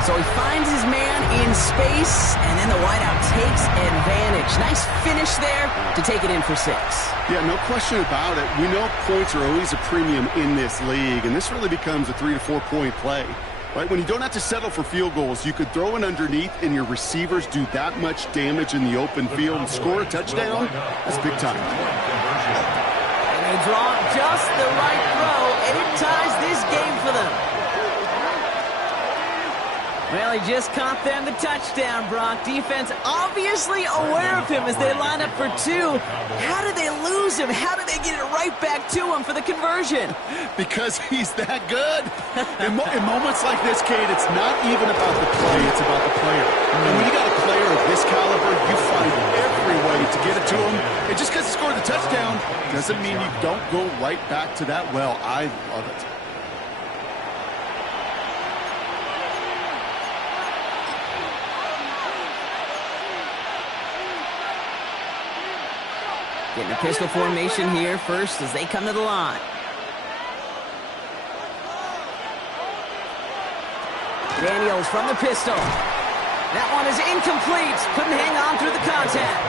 So he finds his man in space, and then the wideout takes advantage. Nice finish there to take it in for 6. Yeah, no question about it. We know points are always a premium in this league, and this really becomes a 3 to 4 point play. Right, when you don't have to settle for field goals, you could throw it underneath and your receivers do that much damage in the open field and score a touchdown. That's big time. And they draw just the right throw, and it ties this game for them. Well, he just caught them the touchdown, Brock. Defense obviously aware of him as they line up for 2. How did they lose him? How did they get it right back to him for the conversion? Because he's that good. In moments like this, Kate, it's not even about the play, it's about the player. And when you got a player of this caliber, you find every way to get it to him. And just because he scored the touchdown doesn't mean you don't go right back to that well. I love it. Getting a pistol formation here first as they come to the line. Daniels from the pistol. That one is incomplete. Couldn't hang on through the contact.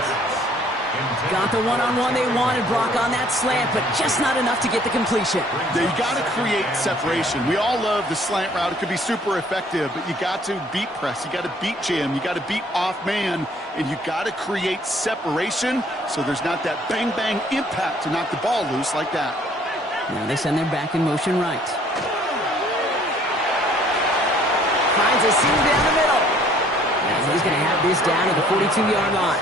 Got the one-on-one they wanted, Brock, on that slant, but just not enough to get the completion. Yeah, you got to create separation. We all love the slant route. It could be super effective, but you got to beat press. You got to beat jam. You got to beat off man, and you got to create separation so there's not that bang-bang impact to knock the ball loose like that. Now they send their back in motion right. Finds a seam down the middle. And he's going to have this down at the 42-yard line.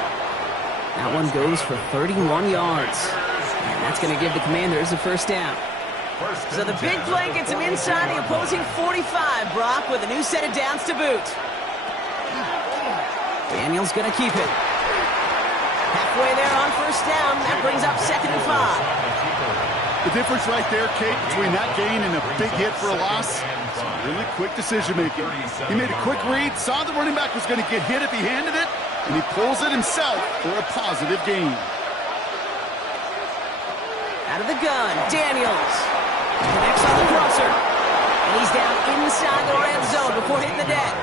That one goes for 31 yards. And that's going to give the Commanders a first down. So the big play gets him inside the opposing 45, Brock, with a new set of downs to boot. Daniel's going to keep it. Halfway there on first down. That brings up 2nd and 5. The difference right there, Kate, between that gain and a big hit for a loss, is really quick decision-making. He made a quick read, saw the running back was going to get hit if he handed it, and he pulls it himself for a positive gain. Out of the gun, Daniels connects on the crosser, and he's down inside the red zone before hitting the deck.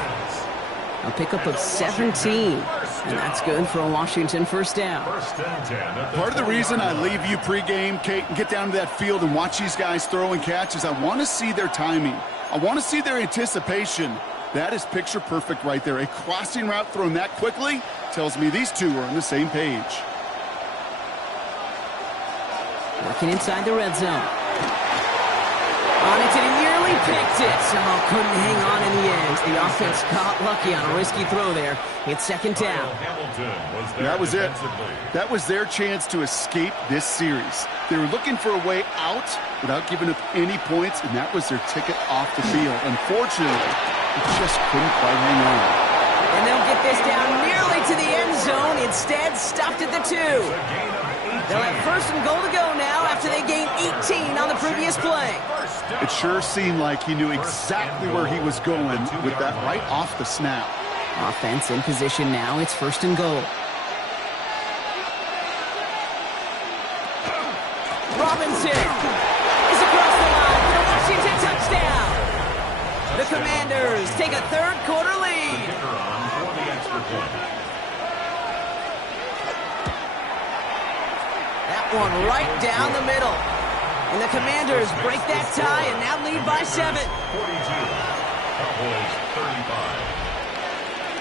A pickup of 17, and that's good for a Washington first down. Part of the reason I leave you pregame, Kate, and get down to that field and watch these guys throw and catch is I want to see their timing. I want to see their anticipation. That is picture perfect right there. A crossing route thrown that quickly tells me these two are on the same page. Working inside the red zone. On it to the nearly picked it. Oh, couldn't hang on in the end. The offense got lucky on a risky throw there. It's 2nd down. That was it. That was their chance to escape this series. They were looking for a way out without giving up any points, and that was their ticket off the field. Unfortunately, they just couldn't quite hang on. And they'll get this down nearly to the end zone. Instead, stopped at the 2. They'll have 1st and goal to go now after they gained 18 on the previous play. It sure seemed like he knew exactly where he was going with that right off the snap. Offense in position now. It's 1st and goal. Robinson is across the line for the Washington touchdown. The Commanders take a 3rd quarter lead. That one right down the middle. And the Commanders break that tie and now lead by 7.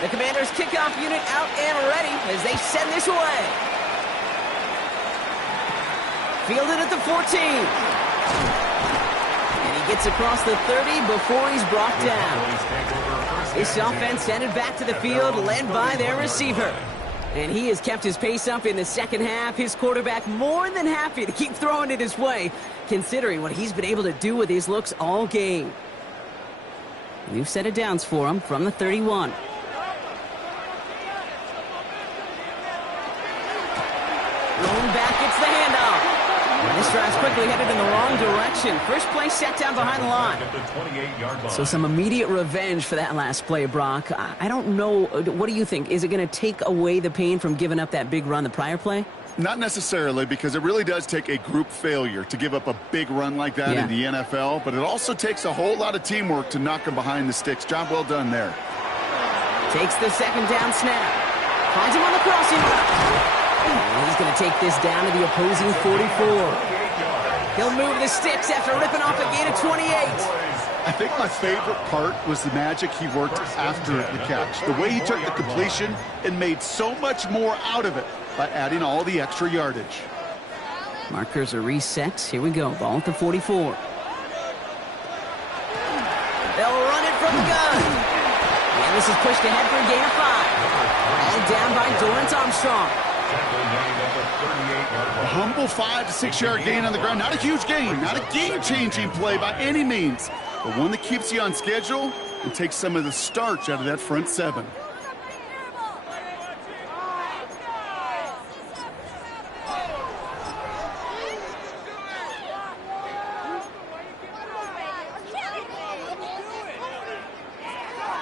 The Commanders kickoff unit out and ready as they send this away. Fielded at the 14. And he gets across the 30 before he's brought down. This offense headed back to the field, led by their receiver. And he has kept his pace up in the second half. His quarterback more than happy to keep throwing it his way, considering what he's been able to do with his looks all game. New set of downs for him from the 31. Rolling back, gets the handoff. And this drive's quickly headed in the wrong direction. First play set down behind the line. So some immediate revenge for that last play, Brock. I don't know. What do you think? Is it going to take away the pain from giving up that big run the prior play? Not necessarily, because it really does take a group failure to give up a big run like that in the NFL, but it also takes a whole lot of teamwork to knock them behind the sticks. Job well done there. Takes the 2nd down snap. Finds him on the crossing route. And he's going to take this down to the opposing 44. He'll move the sticks after ripping off a gain of 28. I think my favorite part was the magic he worked after the catch. The way he took the completion and made so much more out of it by adding all the extra yardage. Markers are reset. Here we go. Ball at the 44. They'll run it from the gun. And this is pushed ahead for a gain of 5. All down by Dorrance Armstrong. A humble 5 to 6 yard gain on the ground. Not a huge gain, not a game-changing play by any means, but one that keeps you on schedule and takes some of the starch out of that front 7.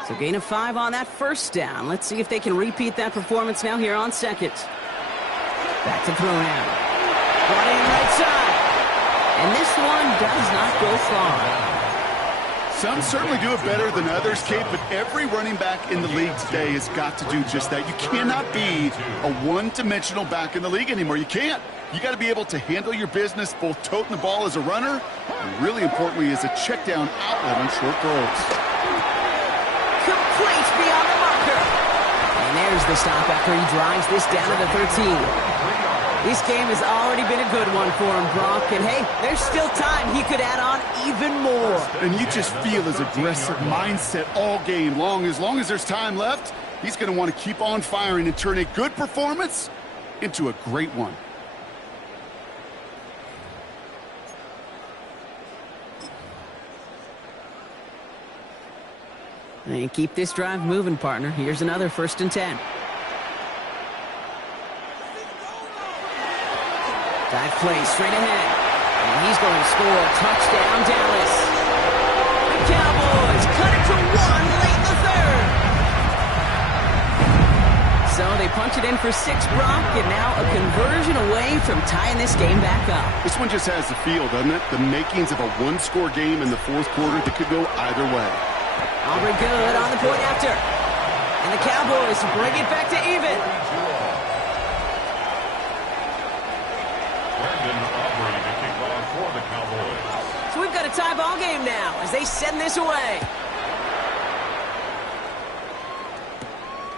So gain of 5 on that first down. Let's see if they can repeat that performance now here on 2nd. Back to throw now. Brought in right side. And this one does not go far. Some certainly do it better than others, Kate, but every running back in the league today has got to do just that. You cannot be a one-dimensional back in the league anymore. You can't. You got to be able to handle your business, both toting the ball as a runner, and really importantly as a check-down outlet on short throws. Complete beyond the marker. And there's the stop after he drives this down to the 13. This game has already been a good one for him, Brock. And, hey, there's still time. He could add on even more. And you just feel his aggressive mindset all game long. As long as there's time left, he's going to want to keep on firing and turn a good performance into a great one. And keep this drive moving, partner. Here's another 1st and 10. Dive play straight ahead. And he's going to score a touchdown, Dallas. The Cowboys cut it to 1 late in the 3rd. So they punch it in for 6, Brock, and now a conversion away from tying this game back up. This one just has the feel, doesn't it? The makings of a one-score game in the 4th quarter that could go either way. Aubrey good on the point after. And the Cowboys bring it back to even. So we've got a tie ball game now as they send this away.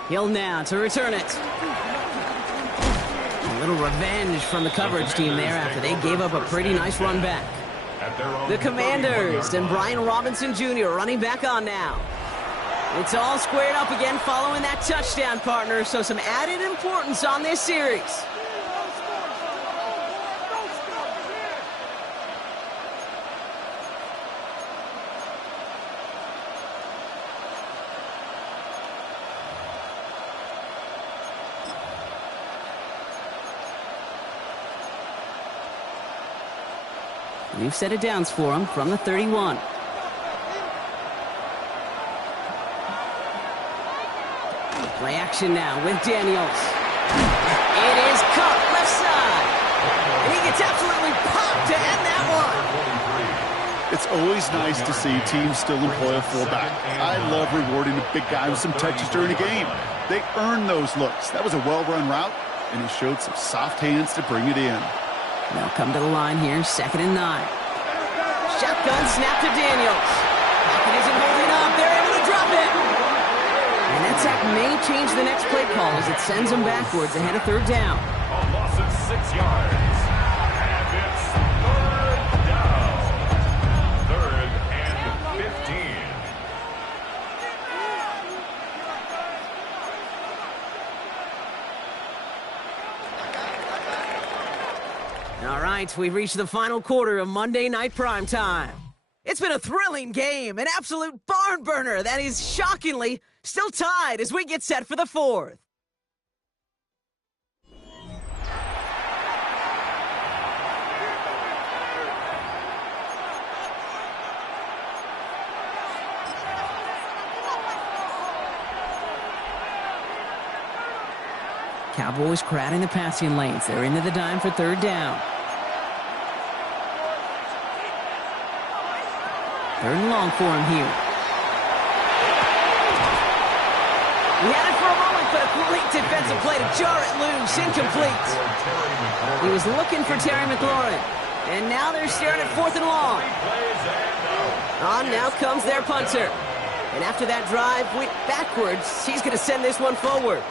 Hill now to return it. A little revenge from the coverage team there after they gave up a pretty nice run back. The Commanders and Brian Robinson Jr. running back on now. It's all squared up again following that touchdown, partner, so some added importance on this series. New set of downs for him from the 31. Play action now with Daniels. It is caught left side. And he gets absolutely popped to end that one. It's always nice to see teams still employ a fullback. I love rewarding a big guy with some touches during a game. They earn those looks. That was a well-run route, and he showed some soft hands to bring it in. They'll come to the line here, 2nd and 9. Shotgun snap to Daniels. Pocket isn't holding up. They're able to drop it. And that sack may change the next play call as it sends them backwards ahead of 3rd down. A loss of 6 yards. And it's 3rd down. 3rd and 15. All right, we've reached the final quarter of Monday Night Primetime. It's been a thrilling game, an absolute barn burner that is shockingly still tied as we get set for the 4th. Cowboys crowding the passing lanes. They're into the dime for 3rd down. 3rd and long for him here. He had it for a moment, but a great defensive play to jar it loose. Incomplete. He was looking for Terry McLaurin. And now they're staring at 4th and long. On now comes their punter. And after that drive went backwards, he's going to send this one forward.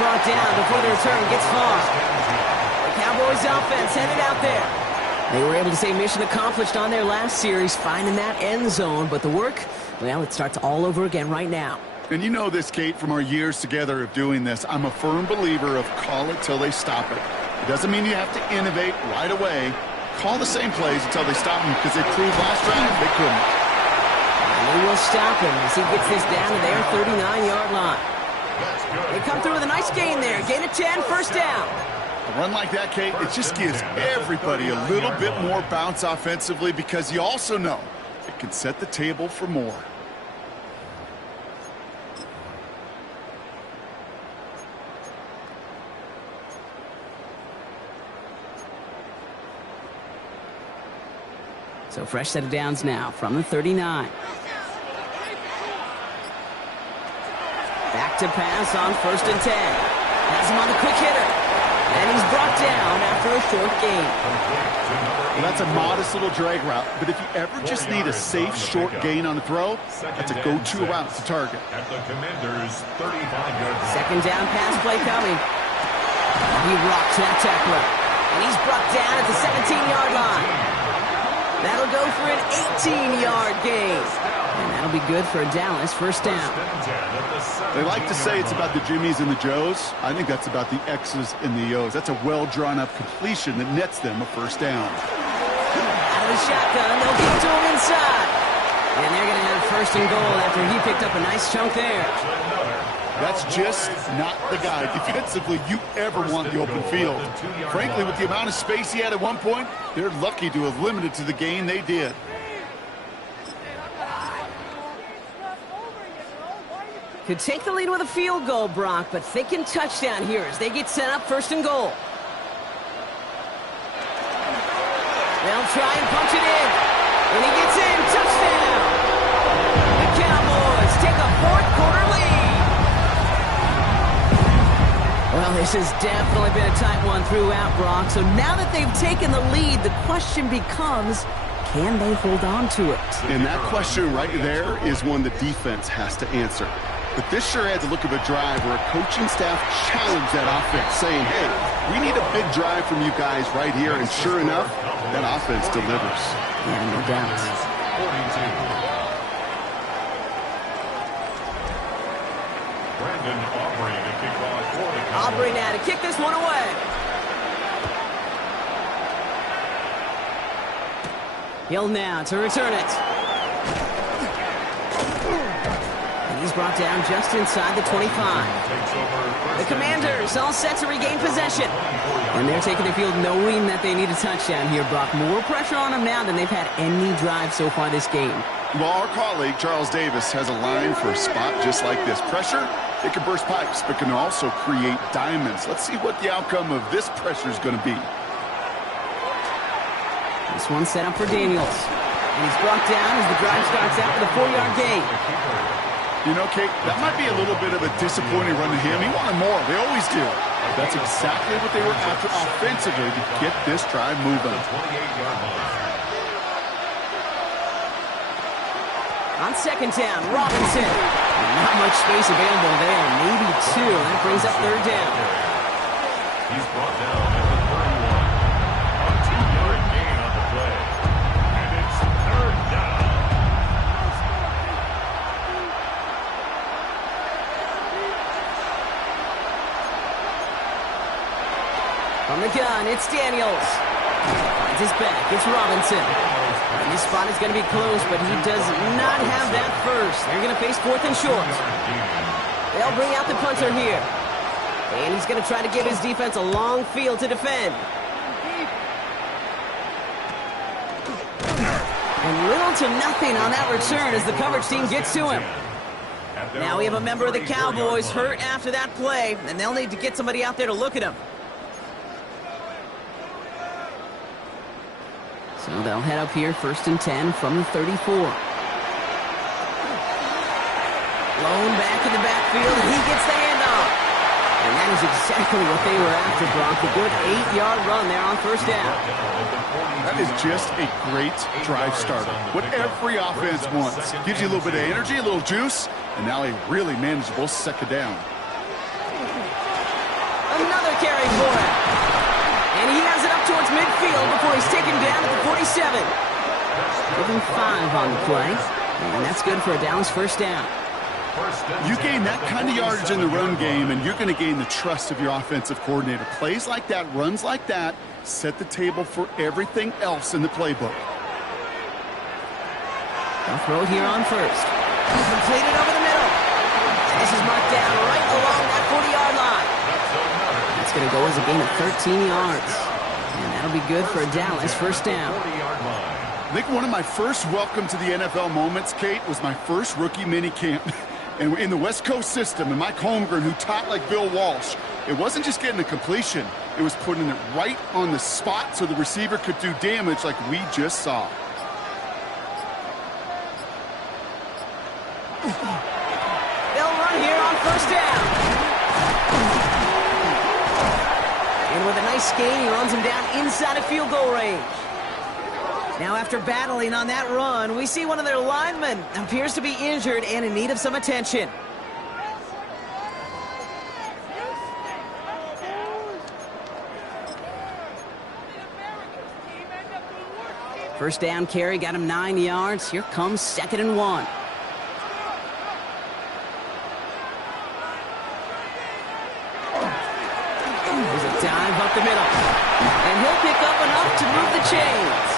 Brought down before the return gets far. The Cowboys offense headed out there. They were able to say mission accomplished on their last series, finding that end zone. But the work, well, it starts all over again right now. And you know this, Kate, from our years together of doing this. I'm a firm believer of call it till they stop it. It doesn't mean you have to innovate right away. Call the same plays until they stop them, because they proved last drive they couldn't. And they will stop him as he gets this down to their 39-yard line. They come through with a nice gain there. Gain of 10, 1st down. A run like that, Kate, it just gives everybody a little bit more bounce offensively, because you also know it can set the table for more. So fresh set of downs now from the 39. Back to pass on 1st and 10. Has him on the quick hitter. And he's brought down after a short gain. Well, that's a modest little drag route, but if you ever just need a safe short gain on the throw, that's a go-to route to target. At the Commanders' 35-yard line. Second down pass play coming. He rocks that tackler. And he's brought down at the 17-yard line. That'll go for an 18-yard gain. And that'll be good for a Dallas first down. They like to say it's about the Jimmies and the Joes. I think that's about the X's and the O's. That's a well-drawn-up completion that nets them a first down. Out of the shotgun, they'll get to him inside. And they're going to have 1st and goal after he picked up a nice chunk there. That's just not the guy defensively you ever want the open field. Frankly, with the amount of space he had at one point, they're lucky to have limited to the gain they did. Could take the lead with a field goal, Brock, but thinking touchdown here as they get set up 1st and goal. They'll try and punch it in. And he gets in. Touchdown! The Cowboys take a 4th quarter lead. Well, this has definitely been a tight one throughout, Brock. So now that they've taken the lead, the question becomes, can they hold on to it? And that question right there is one the defense has to answer. But this sure had the look of a drive where a coaching staff challenged that offense, saying, hey, we need a big drive from you guys right here. And sure enough, that offense delivers. Yeah, no doubt. 42. Brandon Aubrey to kick off for the Cowboys. Aubrey now to kick this one away. Hill now to return it. He's brought down just inside the 25. The Commanders all set to regain possession. And they're taking the field knowing that they need a touchdown here, Brock. More pressure on them now than they've had any drive so far this game. Well, our colleague, Charles Davis, has a line for a spot just like this. Pressure, it can burst pipes, but can also create diamonds. Let's see what the outcome of this pressure is going to be. This one's set up for Daniels. And he's brought down as the drive starts out with a 4-yard gain. You know, Kate, that might be a little bit of a disappointing run to him. He wanted more. They always do. That's exactly what they were after offensively to get this drive moving. On 2nd down, Robinson. Not much space available there. Maybe 2. That brings up 3rd down. He's brought down at the 31. A 2-yard gain on the play. And it's 3rd down. From the gun, it's Daniels. Finds his back. It's Robinson. And this spot is going to be close, but he does not have that first. They're going to face 4th and short. They'll bring out the punter here. And he's going to try to give his defense a long field to defend. And little to nothing on that return as the coverage team gets to him. Now we have a member of the Cowboys hurt after that play, and they'll need to get somebody out there to look at him. So they'll head up here 1st and 10 from the 34. Blown back in the backfield, and he gets the handoff. And that is exactly what they were after, Brock. A good 8-yard run there on 1st down. That is just a great drive starter. What every offense wants. Gives you a little bit of energy, a little juice, and now a really manageable 2nd down. Another carry for him. And he has it up towards midfield before he's taken down at the 47. Give him 5 on the play. And that's good for a Dallas first down. You gain that kind of yardage in the run game, and you're going to gain the trust of your offensive coordinator. Plays like that, runs like that, set the table for everything else in the playbook. They'll throw it here on 1st. Completed over the middle. And this is marked down right along that 40-yard line. It's going to go as a gain of 13 yards. And that'll be good for a Dallas first down. I think one of my first welcome to the NFL moments, Kate, was my first rookie mini camp. And in the West Coast system, and Mike Holmgren, who taught like Bill Walsh, it wasn't just getting a completion. It was putting it right on the spot so the receiver could do damage like we just saw. They'll run here on first down. And with a nice gain, he runs him down inside of field goal range. Now after battling on that run, we see one of their linemen appears to be injured and in need of some attention. First down carry, got him 9 yards. Here comes 2nd and 1. There's a dive up the middle. And he'll pick up enough to move the chains.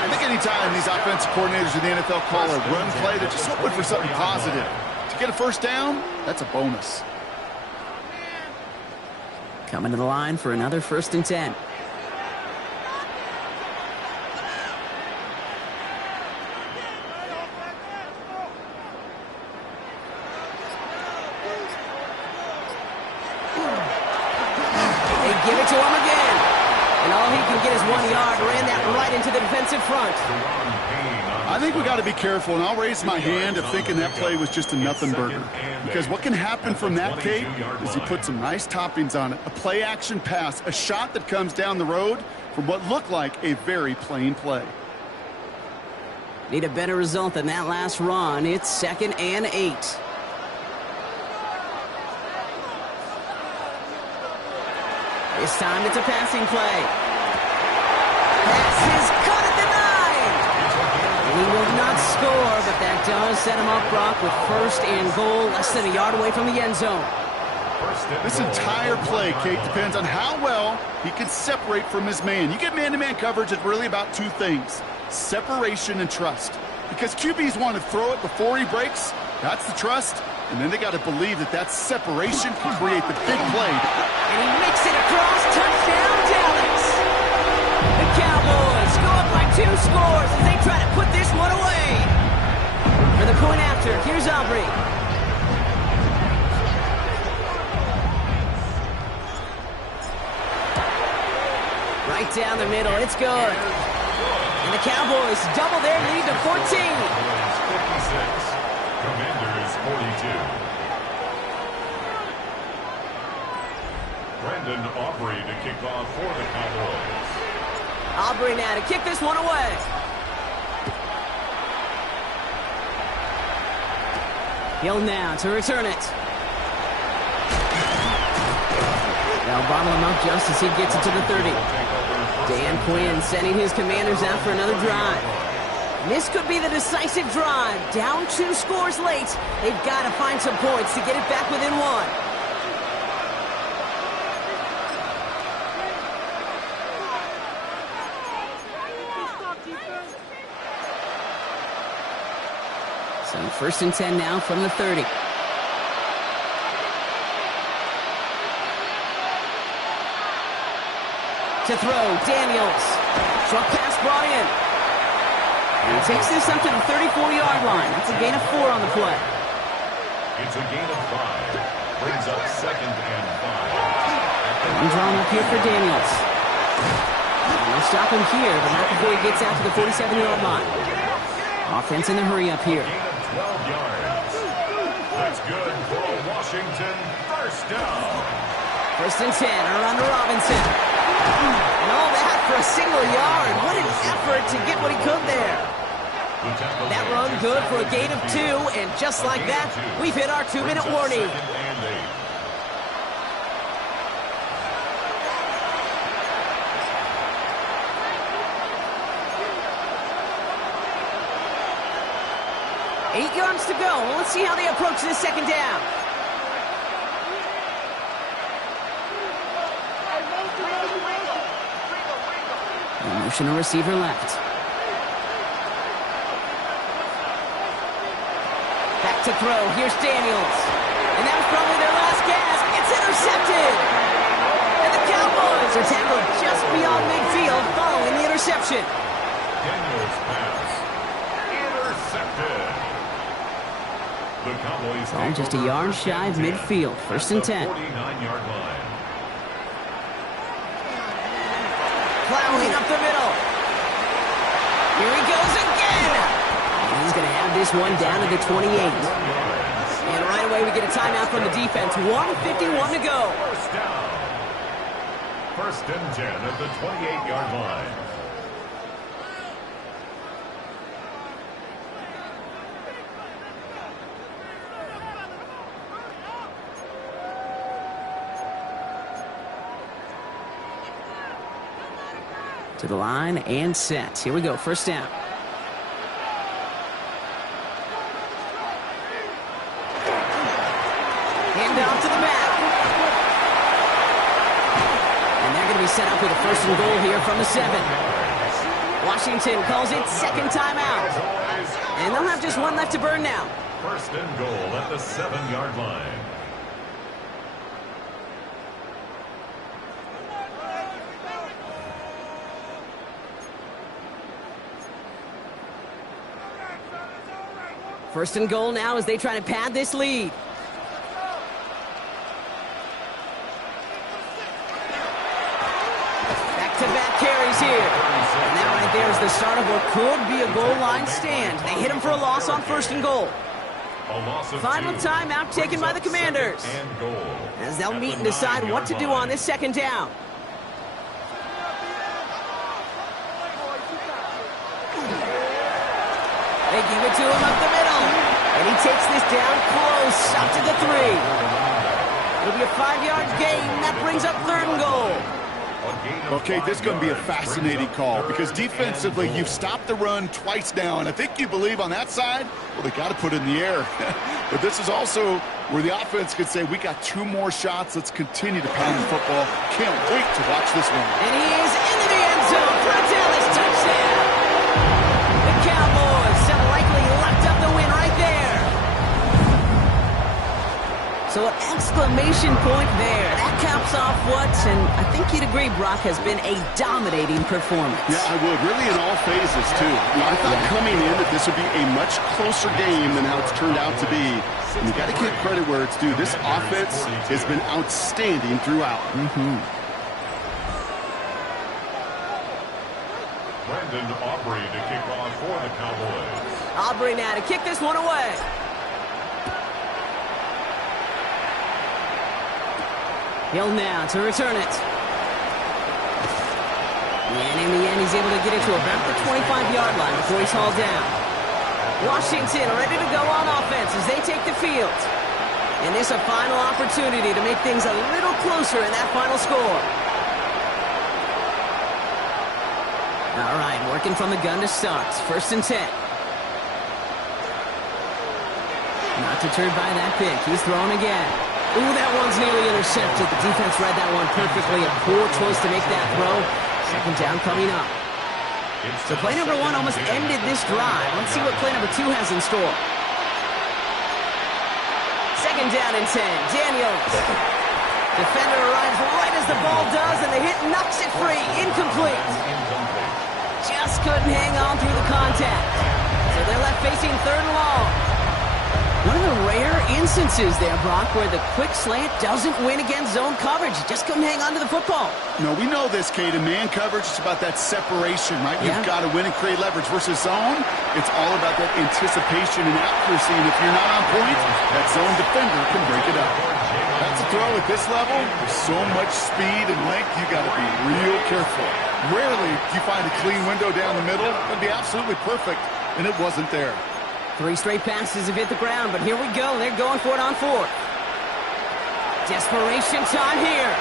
I think anytime these offensive coordinators in the NFL call a run play, they're just hoping for something positive. To get a first down, that's a bonus. Coming to the line for another 1st and 10. Give it to him again. And all he can get is 1 yard. Ran that right into the defensive front. I think we got to be careful, and I'll raise my hand of thinking that play was just a nothing burger. Because what can happen from that, Kate, is he put some nice toppings on it. A play-action pass, a shot that comes down the road from what looked like a very plain play. Need a better result than that last run. It's 2nd and 8. This time it's a passing play. Pass is caught at the 9. He will not score, but that does set him up, Brock, with 1st and goal, less than a yard away from the end zone. This entire play, Kate, depends on how well he can separate from his man. You get man-to-man coverage, it's really about 2 things, separation and trust. Because QBs want to throw it before he breaks, that's the trust. And then they got to believe that that separation can create the big play. And he makes it across. Touchdown, Dallas. The Cowboys go up by 2 scores as they try to put this one away. For the point after, here's Aubrey. Right down the middle. It's good. And the Cowboys double their lead to 14. 56. Commanders 42. Brandon Aubrey to kick off for the Cowboys. Aubrey now to kick this one away. Hill now to return it. They'll bottle him up just as he gets it to the 30. Dan Quinn sending his Commanders out for another drive. This could be the decisive drive. Down 2 scores late. They've got to find some points to get it back within 1. So 1st and 10 now from the 30. To throw, Daniels. Short pass brought in. And he takes this up to the 34-yard line. That's a gain of 4 on the play. It's a gain of 5. Brings up 2nd and 5. And drawn up here for Daniels. And they'll stop him here, but not before he gets out to the 47-yard line. Offense in the hurry up here. Gain of 12 yards. That's good for a Washington 1st down. 1st and 10, around to Robinson. And all that for a single yard. What an effort to get what he could there. That run good for a gain of 2, and just like that, we've hit our 2-minute warning. 8 yards to go. Well, let's see how they approach this 2nd down. Motion a receiver left. Back to throw. Here's Daniels. And that was probably their last gasp. It's intercepted. And the Cowboys are tackled just beyond midfield following the interception. Daniels pass. Intercepted. The Cowboys Ball just a yard shy of midfield. 1st and 10. 49-yard line. Plowing up the middle. Here he goes again. And he's going to have this one down to the 28. And right away we get a timeout from the defense. 1:51 to go. First down. First and 10 at the 28-yard line. To the line and set. Here we go. First down. Hand off to the back. And they're going to be set up with a first and goal here from the 7. Washington calls it second timeout. And they'll have just one left to burn now. First and goal at the 7-yard line. First and goal now as they try to pad this lead. Back-to-back carries here. And that right there is the start of what could be a goal line stand. They hit him for a loss on first and goal. Final timeout taken by the Commanders, as they'll meet and decide what to do on this second down. They give it to him up the middle. And he takes this down close, up to the 3. It'll be a 5-yard gain. That brings up third and goal. Okay, this is going to be a fascinating call because defensively, you've stopped the run twice now, and I think you believe on that side, well, they got to put it in the air. But this is also where the offense could say, we got 2 more shots. Let's continue to pound the football. Can't wait to watch this one. And he is into the end zone for a Dallas touchdown. The Cowboys have likely locked up the win right there. So an exclamation point there. That caps off what, and I think you'd agree, Brock, has been a dominating performance. Yeah, I would. Really in all phases, too. I thought coming in that this would be a much closer game than how it's turned out to be. And you got to give credit where it's due. This offense has been outstanding throughout. Brandon Aubrey to kick off for the Cowboys. Aubrey now to kick this one away. Hill now to return it. And in the end, he's able to get it to about the 25-yard line before he's hauled down. Washington ready to go on offense as they take the field. And this a final opportunity to make things a little closer in that final score. All right, working from the gun to start. First and 10. Not deterred by that pick. He's thrown again. Ooh, that one's nearly intercepted. The defense read that one perfectly. A poor choice to make that throw. Second down coming up. So play number 1 almost ended this drive. Let's see what play number 2 has in store. Second down and 10. Daniels. Defender arrives right as the ball does, and the hit knocks it free. Incomplete. Just couldn't hang on through the contact. So they're left facing third and long. One of the rare instances there, Brock, where the quick slant doesn't win against zone coverage. You just couldn't hang on to the football. No, we know this, Kate. In man coverage, it's about that separation, right? Yeah. You've got to win and create leverage versus zone. It's all about that anticipation and accuracy. And if you're not on point, that zone defender can break it up. That's a throw at this level. There's so much speed and length, you got to be real careful. Rarely do you find a clean window down the middle. It'd be absolutely perfect, and it wasn't there. 3 straight passes have hit the ground, but here we go. They're going for it on 4th. Desperation time here.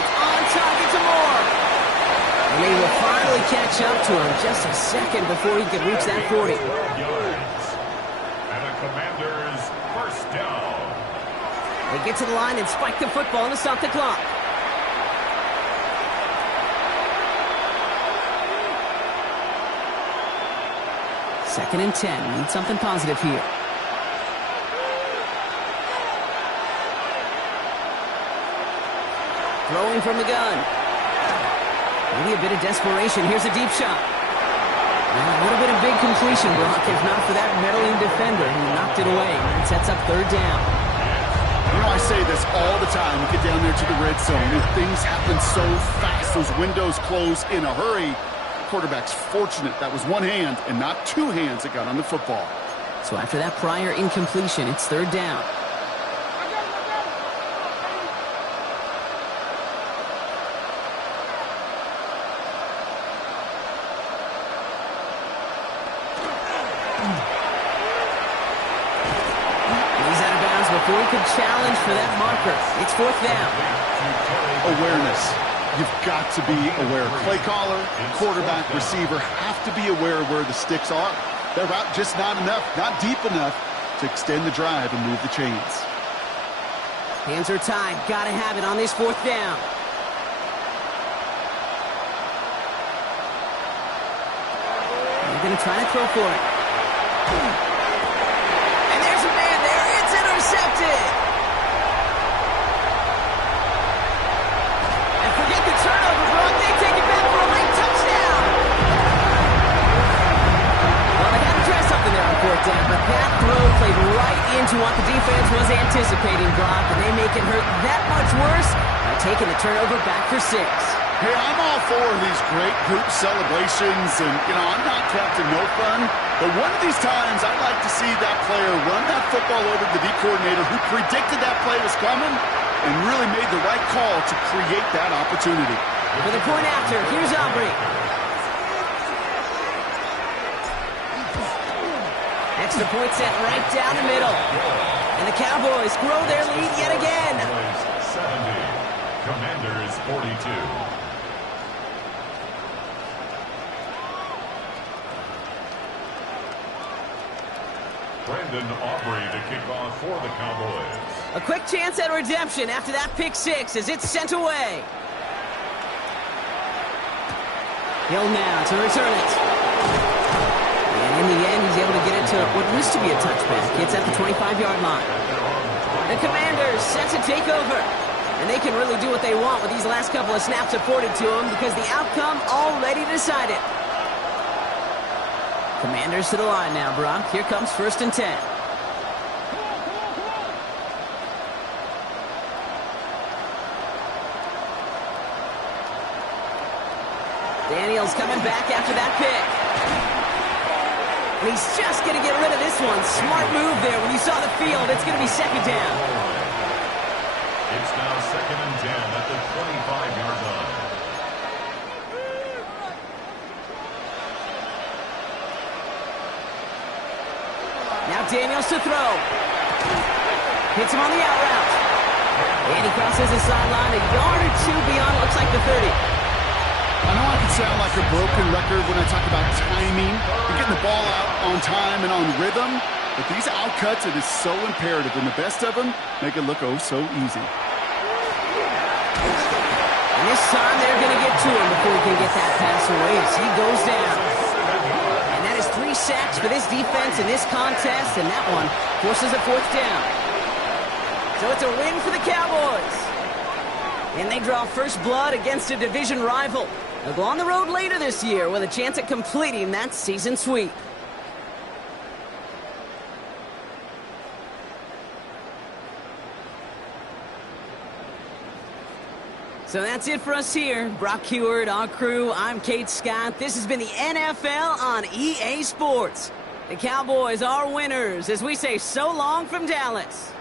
It's on target to Moore. And they will finally catch up to him just a second before he could reach that 40. And a Commander's first down. They get to the line and spike the football to stop the clock. Second and 10. Need something positive here. Throwing from the gun. Maybe a bit of desperation. Here's a deep shot. And a little bit of big completion, Brock, if not for that meddling defender who knocked it away. And sets up third down. You know, I say this all the time. We get down there to the red zone, and things happen so fast. Those windows close in a hurry. quarterback's fortunate that was one hand and not two hands that got on the football. So after that prior incompletion, it's third down. He's out of bounds before he could challenge for that marker. It's fourth down. Awareness. You've got to be aware. Play caller, quarterback, receiver have to be aware of where the sticks are. That route just not enough, not deep enough to extend the drive and move the chains. Hands are tied. Gotta have it on this fourth down. They're gonna try to throw for it. And there's a man there. It's intercepted. And forget the turnover, Brock. They take it back for a late touchdown. Well, they got to try something there on fourth down, but that throw played right into what the defense was anticipating, Brock, and they make it hurt that much worse by taking the turnover back for 6. Hey, I'm all for these great group celebrations, and, I'm not Captain No Fun, but one of these times I'd like to see that player run that football over to the D coordinator who predicted that play was coming and really made the right call to create that opportunity. For the point after, here's Aubrey. Extra point set right down the middle. And the Cowboys grow their lead yet again. 70. Commanders 42. Brandon Aubrey to kick off for the Cowboys. A quick chance at redemption after that pick 6 as it's sent away. Hill now to return it. And in the end, he's able to get it to what used to be a touchback. It's at the 25-yard line. The Commanders set to take over. And they can really do what they want with these last couple of snaps afforded to them because the outcome already decided. Commanders to the line now, Brock. Here comes 1st and 10. Daniels coming back after that pick. And he's just going to get rid of this one. Smart move there. When you saw the field, it's going to be second down. It's now 2nd and 10 at the 25-yard line. Now Daniels to throw. Hits him on the out route. And he crosses the sideline a yard or two beyond, looks like the 30. I know I can sound like a broken record when I talk about timing and getting the ball out on time and on rhythm, but these outcuts, it is so imperative, and the best of them make it look oh so easy. And this time they're going to get to him before he can get that pass away as he goes down. And that is 3 sacks for this defense in this contest, and that one forces a 4th down. So it's a win for the Cowboys. And they draw first blood against a division rival. They'll go on the road later this year with a chance at completing that season sweep. So that's it for us here. Brock Heward, our crew, I'm Kate Scott. This has been the NFL on EA Sports. The Cowboys are winners as we say so long from Dallas.